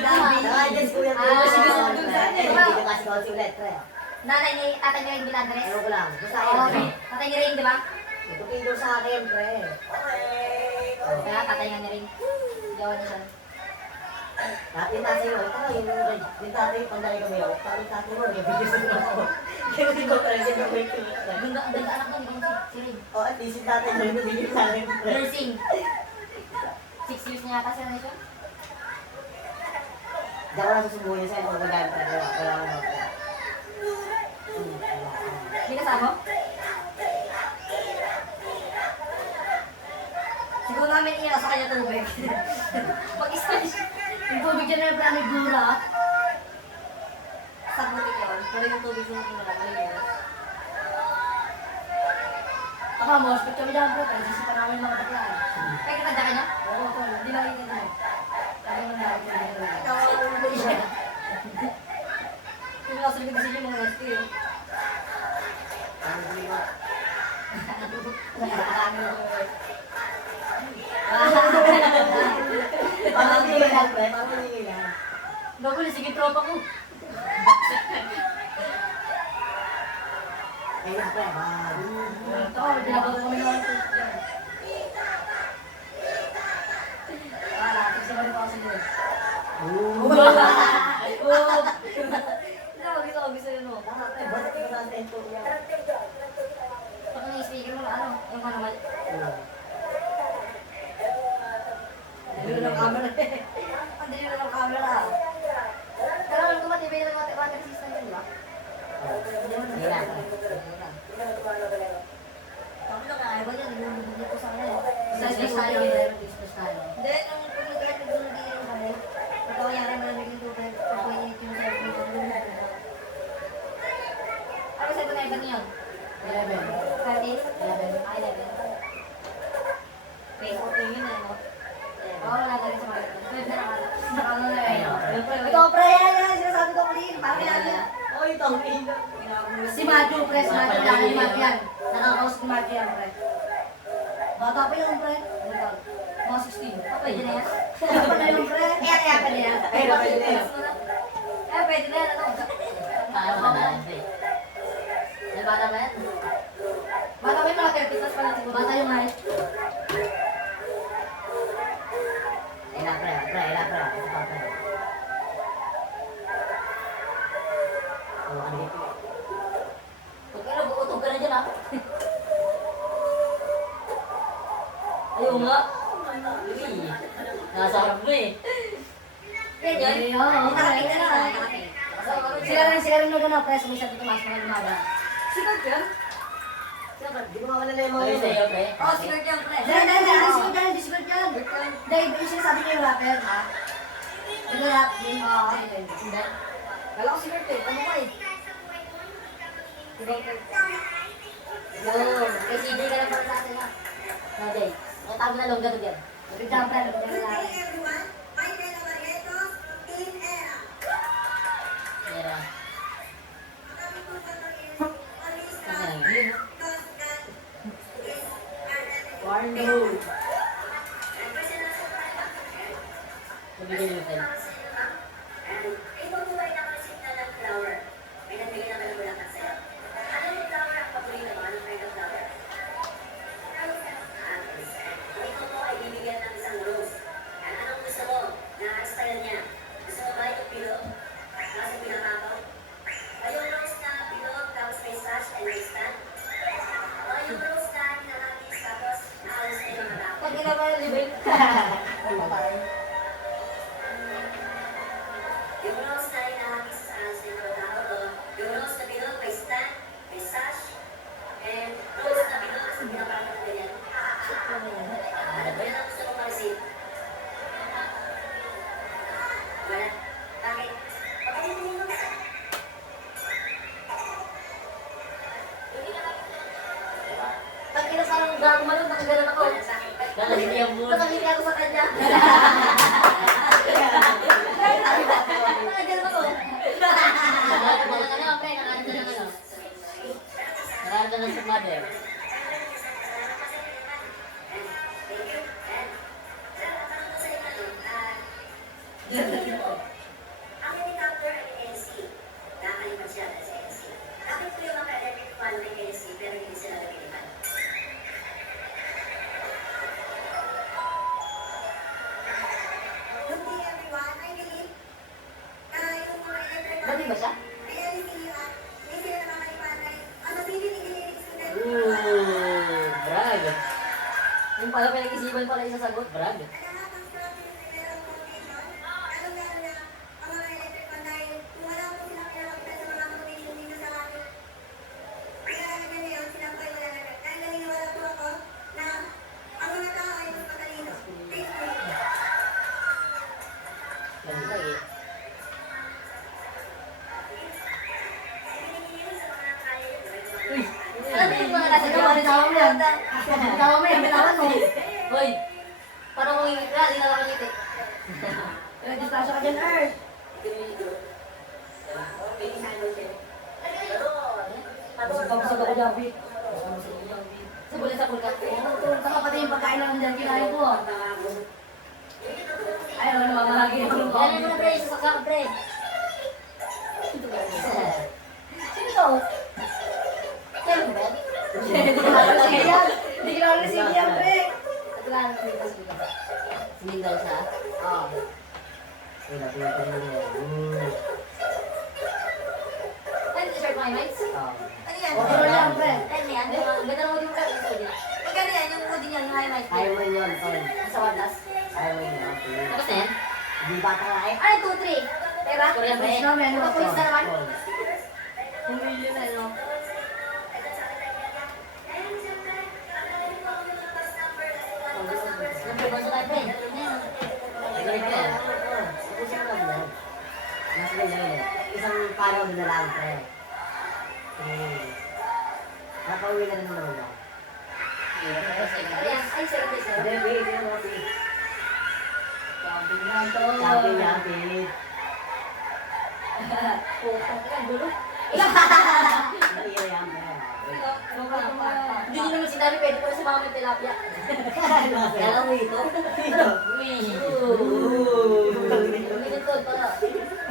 Nakadens ko yan. Ah, Kasi gusto ko dun dun sa sa atin. Hindi ko kasi Consi ulit, pre. Nanay ni tatay ni Ring Bilandres? Ano ko lang, basta Oo, yun. tatay ni Ring, di ba? Tupido sa akin, pre. Kaya tatay nga ni Ring. Gawa niya siya. Dati yung tatay mo, yung tatay, pag dali kami ako, parang yung tatay mo, nag-video sa ako. Kaya hindi ko talaga yung wait ko. Ganda anak ko, hindi ko si Ring. O, at least yung tatay mo, nag-video sa akin, pre. Nursing. 6 years na yata siya na siya. Diyan ko lang susubuhin sa'yo kung magagamit ka. Wala akong mga. Hindi kasama? Siguro namin iyaw sa kanya tubig. Mag-sponge. Yung tubig dyan na yung may gura. Sa butik yun. Pero yung tubig yung wala. Malinis. Baka mo, hospital kami dyan bro, pero sisipa namin mga baklaan. Kaya kitanda ka niya? Oo, tol, hindi lang yun yun. Sabi mo na, Ikaw ang ulo siya. Kung nasa likod sa inyo mga rescue yun. Parang nilang, pre. Parang nilang. Bago na, sige tropa ko. Ayun na, pre. Tol, pinabot kami ng wala, kasi ba ako sige. Gusto yun mo. Tama, pre. Basta ka sa tempo yan. Pag ang speaker mo, ano, yung manual. Dito ng camera eh. Ang dito ng camera. Pero alam ko matibay na water system yun, di ba? Hindi na. Sabi na kaya ba yan, nilulubog ko sa ano eh. Business tayo, business tayo. Hindi, nung pag nag-drive nag-drive kami, pagkawayari malamig yung tubig, pag may init yung sa aircon, nilulubog ko. Ano sa na ibang yun? 11. 13? Ah, 11. Okay, okay yun eh, no? Oo, wala ka rin sa mga ito. Nakano na eh. Ikaw, pre, yan, sinasabi ko ulit. Parang yan. Oy, tangin. Si Matthew, pre, si Matthew. Dahil ni Matthew yan. Nakakaus ni Matthew yan, pre. Bata pa yun, pre. Mga 16. Pwede na yan? Bata na yun, pre. Kaya pwede yan. Ay, pwede na yan. Pwede na yan, ano? Paano ba na? May bata ba yan? Bata pa yung mga 30 plus pa lang siguro. Bata yung height. Ayun na, pre. Pre, ayun na, pre. Ito pa, pre. Oh, ano dito? Huwag ka na, bukutog ka na dyan, ha? Ayaw nga. Uy, nasa harap mo eh. Yan yun? Oo, Nakakita na. pre. Sila rin nung gano'n, pre. Sumisat ito mas mga lumaga. Sikat yan? Siyempre, di mo mawala na yung mga Ayaw yun sa'yo, eh. pre. Oo, sikat yan, pre. Dahil, discord yan, discord yan. Dahil, yung sinasabi niyo yung rapper, ha? Yung rap, yung, Hindi. Kala ko si Kurt eh, ano ka eh? Yun, kay CJ ka lang para sa atin, ha? Naday. Ang tawag na long ganun yan. Nagkita pre, nagkita na. Mira. Ayan. Warn the mood. Nabigyan yung pen. Pag ginawa yung libin. Yung rose na inahagi sa alas ng mga tao ko, yung rose na bilog may stand, may sash, and rose na bilog sa pinaparapan ng ganyan. Yan ang gusto kong ma-receive. Wala. Bakit? Bakit hindi mo gusto? Pag ina parang gago man, nakagalan ako. Wala sa akin. Lalagyan niya mo. Nakangiti ako sa kanya. Nakagalan ako. Nakakita na, pre. Nakakita na ano. Nakakita na sa mother. Ang helicopter ay NC. Nakakalipan siya sa NC. Bakit po yung mga electric fan may NC pero hindi sila nabilipan? Good day everyone. I believe na yung mga electric Ba't ba siya? ay NC hindi sila nakakalipan ang civil engineering student. Ooh, brag. Yung pala pinag-isipan pala yung sasagot. Brag. Lagi lagi. Uy, alam mo yung mga nasa gawa ni Bitawan mo yan. Bitawan mo yan, bitawan mo. Hoy, parang kung hindi na, hindi na makangiti. Distasyon ka dyan, Earth. Busog ako dyan, Pete. Sabulin sa pulkat. Saka pati yung pagkain lang dyan, kinain ko. Ayaw na mamahagi yung Yan mga. yung mga pre, sasaksak ka pre. Sino to? Kaya Ayun, pinatay mo niya. Ano yung shirt mo, mates? Oo. Ano yan? Overall lang, pre. Ano yan? Ganda naman yung shirt mo. Magkano yan? Yung hoodie niya, yung high mic. Ayaw mo yun, tol. Sa Wardas. Ayaw mo yun, okay. Tapos na yan? Hindi ba ka nga eh? Ay, 2-3. Diba? Korean Points pre. namin, Ito, ano? points na naman. Balls. 1 million na, no? Siyempre, basta tayo, pre. Ayan. Galing ka. Ubusin mo lang yan. Mas ganyan eh. Isang palaw na lang, pre. Napauwi na rin naman ako. Ayan. Ay, sir, sir. Hindi, wait. Hindi mo kasi. Sabi nga to. Sabi niya, wait. Putang ina, gulo. Naiya yan, pre. Hindi nyo naman sinabi, pwede ko sa mga may tilapia. Kala mo ito? Minutod pa.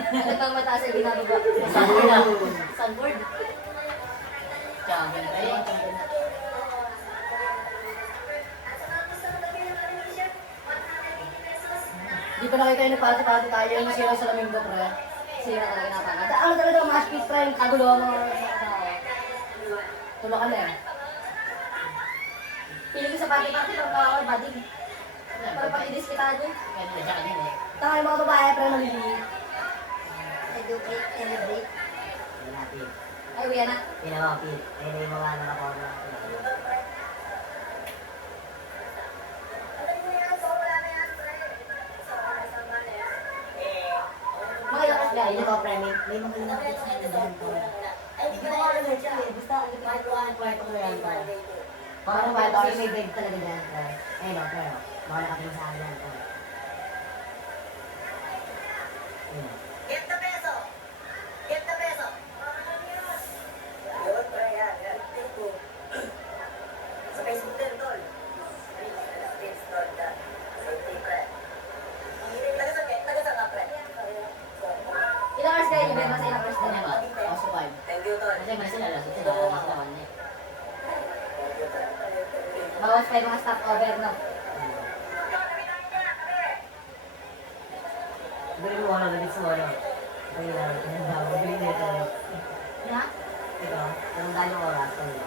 Ano pang mataas ay ginagawa? Sunboard na. Sunboard. Champion pre. Di pa nakita yung nagpati-pati tayo yung sira sa laming ko, pre. Sira talaga napagod. At ano talaga, mas speed, pre, yung kagulo ng mga tao. Tulog ka na eh. Piling ko sa pati-pati pang kawal, bading. Para pag-idis kita doon. Kaya mo siya kanina eh. Tanga yung mga babae, pre, maliliit. Educate, celebrate. Yan natin. Ay, uwi na. Pinawapit. Ayun na yung mga nakakuha na. Mga yakas Ayun gaya. ko, pre. May mga linapit sa inyo dyan, pre. Ay, hindi ko na alam dyan eh. Basta, ang kwarto ko na yan, pre. Parang ba, kasi may bed talaga dyan, pre. Ayun o, pre. Mga nakatingin sa akin yan, pre. Ayun. Get the peso! Get the peso! Yun, pre, yan. Thank you. Sa Facebook din, tol. Page, tol, yan. Safety, pre. Taga-saan ka, pre? Ilang hours kayo, Ibe? Mas ilang hours Ano na ba? Ako sa 5. Thank you, tol. Kasi may sila lasot sila. Ako sila kanya. Bawas pa yung mga stopover, no? Bili mo ano, nagit sa ano. Ayun na, tinanda mo. Bili nito. Na? Ito, anong gano'ng oras? Ayun.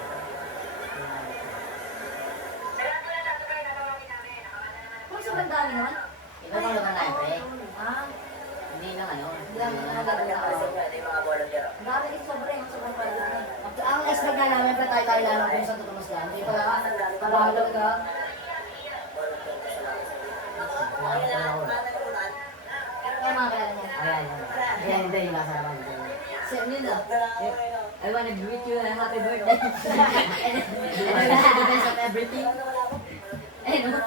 Kung sobrang dami naman. Ikaw pa naman tayo pre. Ah, Hindi lang ano. hindi lang Hindi lang. nagagawin ako. Ito yung mga volunteer. Ang dami kasi sobrang pala. Ang expect nga namin, pre, tayo lang kung saan tutumas yan. Hindi pa kabahalog ka. Kaya mga kilala niya. Ayan, ayan, hindi yung nasa naman. Sir, yun na. I wanna greet you and happy birthday. And I wish you the best of everything. Eh, no?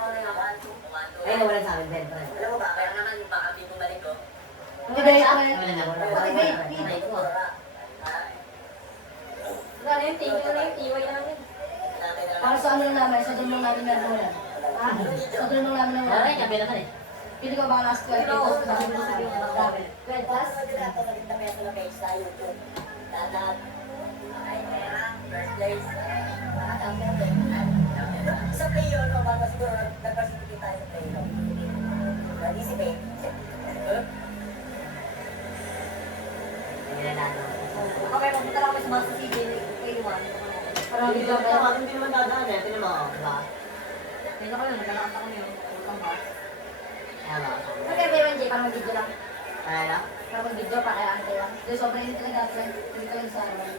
Ayun, wala sa amin, Ben, pre. Alam mo ba, kaya naman baka di bumalik ko. Motivate, pre. Wala na. Motivate, Patay ko. Wala na yun, thank you na yun. Iway na lang yun. Para sa ano lang namin, sa doon lang namin meron mo yan. Ah, sa doon lang namin Wala lang. rin, champion naman eh. Pili ko baka last 12 Pero, days. sabi mo sabi mo, grabe. 12 plus? First place. Sa playo, no, baka siguro nag-participate tayo sa playo. Participate. Ayun na, Okay, magpunta lang kami sa mga sa CJ. Kayo naman. Parang Hindi biglang naman, kayo. hindi naman dadaan eh. Tinan mo, diba? Kaya na kayo, naglalakad kami. Utang ba? Ayan o. Okay, Bay 1J, parang video lang. Ano? Parang video pa kaya antay lang. Yung sobrang init talaga, pre. Hindi ka lang sa araw.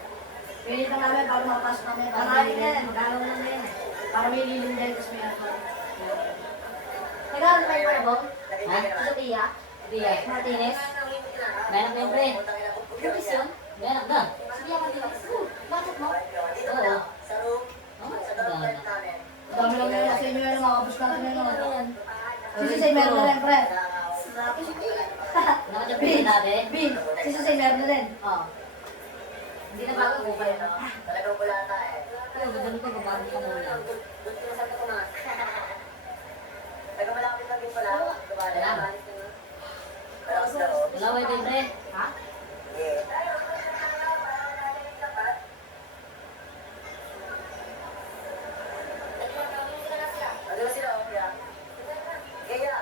Pinit lang namin para mapasok kami. Marami na yan, magalaw lang na yan. Para may lilim dyan, tapos may ano. Naglalaro kayo para bong? Ha? Sa Tia? Tia. Martinez? Meron ko yung pre. Cookies yun? Meron na. Sa Tia Martinez? Bakit mo? Oo. Sa room, Oh, sa wala dorm na. namin. Dami lang yun, sa inyo yun, makakapos natin yun. Ano no? yan? Sisisay meron na rin, pre. Grabe si Tia. Nakachapin na dati. Bin, sisisay meron na rin. Oo. Hindi na bago ko kayo. Talagang wala tayo. Pero ganun ko, babago ka muna. Buti na sabi ko na. Taga-malapit lang din pala. Gabala na. Alis na nga. Pero ako sa loob. Wala ko yung pre. Ha? Yeah. Ano sila, Kuya? Kaya,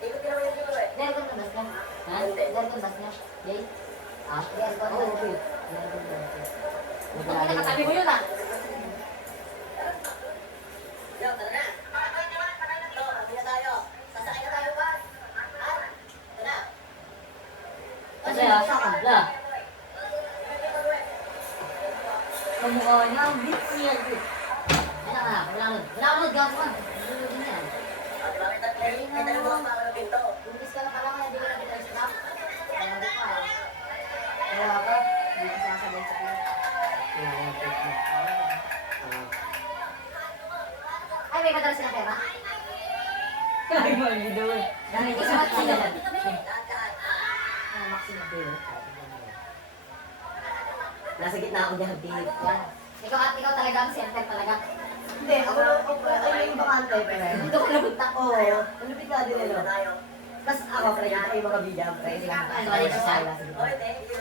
ikot ka naman yung dito eh. Meron ka na ba? Ha? Dahil ko bas niya. Jay? Ah, yes, ko. Oo, okay. Ang nakatabi mo yun ah. Yo, tara na. Ito, kami na tayo. Sasakay na tayo, bus. Ha? Ito na. Kasi ah, la. Kamukha niya, ang bits niya. Wala ka, wala ka. Wala ka, gawin mo. Nalulog din yan. Di ba, may tanong mo pa ako ng pinto. Bumis ka na pala kaya di ka na kita-stop. Wala ka. Wala ka. Hindi ka sasabay sa akin. Ay, may kadala sila pera. Ay, mali doon. Dahil ko sa Maxi na. Lahat. Maxi na. Nasa gitna ako dyan, Pete. Yan. Ikaw talaga ang center talaga. Hindi, ako ay yung bakante, pero. Dito ka napunta. Oo, malupit ka din Ito nila. tayo. Tapos ako, pre, yung mga video, pre. Sorry, Susan. Okay, thank you.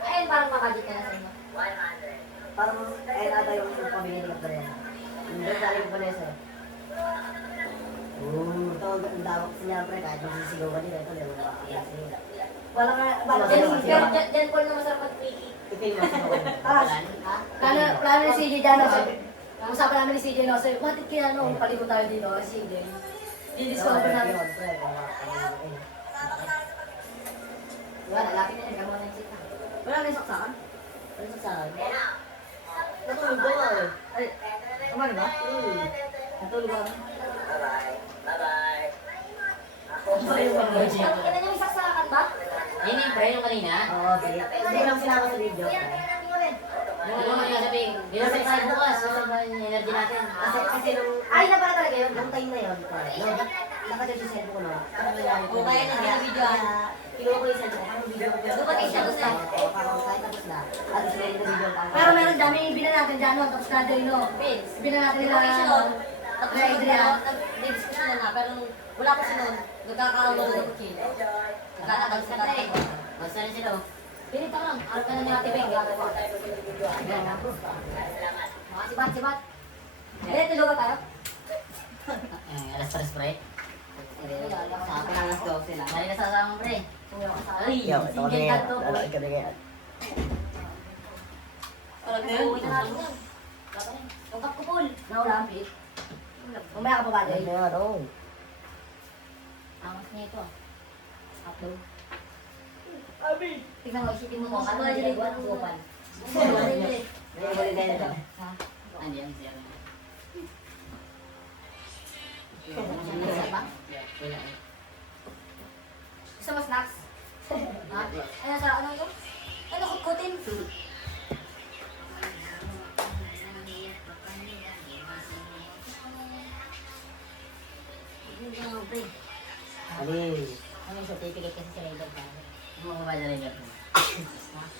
Ayun, parang makajit ka na sa inyo. 100. Parang, ayun ata yung pamilya ni Gabriel. Hindi, sali ko pa na isa. Ito, ang dawak siya, pre, kahit magsisigaw ka nila, ito, wala ka. Wala ka, wala ka. Diyan po na masarap mag-free. Ipin mo sa mga. Ha? Plano ni CJ dyan, no? Usapan namin ni CJ, no? So, bakit kaya, no, paligo tayo dito, CJ? Di-discover namin. Wala, lapit na nagkaroon ng chika. Wala na yung saksakan? Ano sa saan? Natulog ko nga, eh. Ay, kumano ba? Natulog ako. Bye-bye. Bye-bye. Kailan yung isaksakan ba? Ayun yung pre, yung kanina. Oo, sige. Hindi lang sinama sa video, pre. Yung ano nga sabihin, binasal tayo bukas. Yung energy natin. Kasi nung, ay na pala talaga yun, nung time na yun, nakadyo sa cellphone ko, no? Ano nangyari ko? O, kaya na video, Kinuha ko yung cellphone ko, parang video ko. Dumating siya, tapos na. Oo, parang kahit tapos na. At least may video pa. Pero meron dami, bina natin dyan, no? Tapos na dyan, no? Vince. Bina natin nila, Dumating siya nun. Tapos Tapos na Adrian. nag-discussion na, pero wala pa siya nun. Nagkakaroon ng kutsil. Nagkakatag sa tatay. Basta rin sila. Pinita lang. Ano ka na ni Ate Beng? Gagawa. Mga sibat-sibat. Eh, tulog ka tayo. Alas 3 pre. Sa akin ang Alas 12 lang. Dali na sasama pre. Ay, Yo, ito ko na single yan. dad to. Lalaki ka na yan. Uwi na natin yan. Tungkap ko, Paul. Naulampit. Mamaya ka pa ba, Jay? Mamaya ka Angas niya ito. Upload. Tignan mo, isipin mo kung ano ba yung buwan ng upan. Naiwali na yan. Ha? Hindi yan siya. Isa ba? Gusto mo snacks? Ha? Ano sa ano ito? Ano kutkutin? Hindi mo, pre. Ali. Ano yung certificate kasi sa Raider ka? Yung mga babae na rin.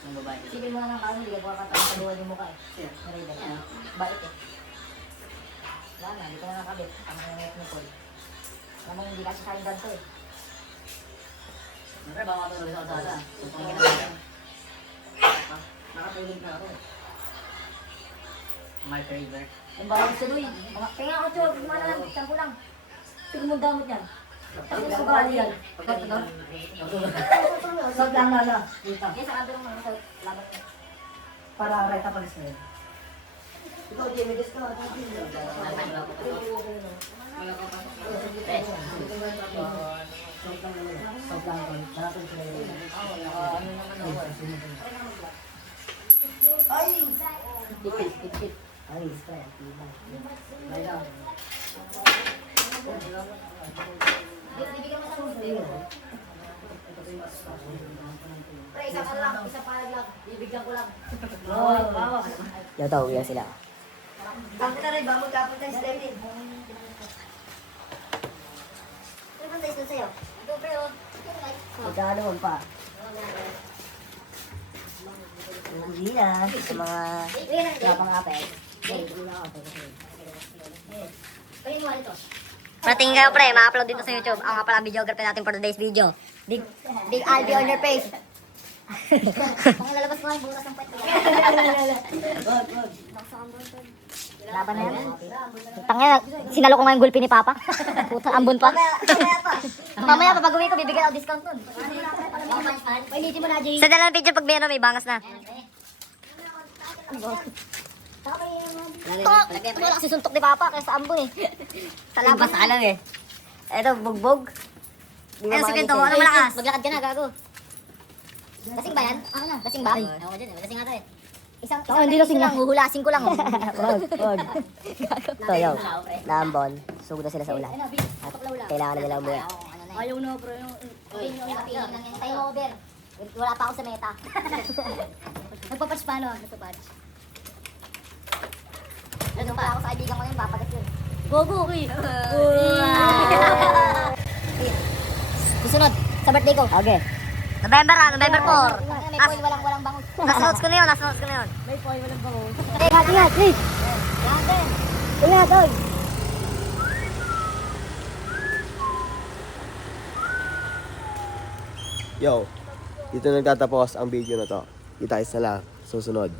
Yung babae. Isipin mo nga ng kaano, hindi ka kuha ka tayo sa luwan yung mukha eh. Sa Raider. Balik eh. Wala na, hindi ka na nakabit. Ang mga net ni Paul. Alam mo, hindi kasi kain ganito eh. Siyempre, baka matulog sa kasada. Tupangin na natin. Nakatulog na ako. Mark River. Yung bawang sa Luy. Kaya ako, Chor, gumana lang, isang ko lang. Tignan mo damot yan. Tapos sa bali yan. Ito na? Salt lang na. Yan, sa kanto ng mga sa labat niya. Para right up alis na yun. Ikaw, Jimmy, gusto ka. Salt lang naman. Marapin sila yun. Ay! Tip. Ay, spray. Ay, lang. Bibigyan mo sa mundo. Pre, isa ka lang, isa palag lang. Bibigyan ko lang. Oh, Yaw tao, yan sila. Bakit na rin ba? Magkapag tayo sa David. Ano ba tayo sa'yo? Ito, pre, oh. Magkano man pa? Hindi na. Sa mga lapang apel. Pagin mo ito. Parating kayo pre, ma-upload dito sa YouTube. Ang nga pala ang videography natin for today's video. Big Albi on your face. Mga lalabas ko nga yung butas ng puwet. Good. Nakasama doon. Laban na yan. Tangina, sinalo ko nga yung gulpi ni Papa. Puta, ambon pa. Mamaya pa pag uwi ko, bibigyan ako discount nun. Painitin mo na, Jay. Sa dalang video pag may bangas na. Wala susuntok ni Papa kaya sa ambon eh. Sa laban Basta alam eh. Ito, bugbog. Ano si Kento? Ano malakas? Maglakad ka na, gago. Lasing ba yan? Ako na. Lasing ba? Ako dyan, lasing nga to eh. Isang hindi lasing lang, huhulasin ko lang. Wag. Ito, yo. Naambon. Sugod na sila sa ulan. At kailangan na nila umuwi. Ayaw na, bro. Tayo over. Wala pa ako sa meta. Nagpapatch pa ano? Nagpapatch. Ano pa ako sa kaibigan ko na yung papagat yun. Gogo, okay. Susunod, sa birthday ko. Okay. November 4. May coil, walang bangus. Nasa notes ko na yun. May poy, walang bango. Ingat, please. Ingat, oy. Yo, dito nagtatapos ang video na to. Kita isa lang, susunod.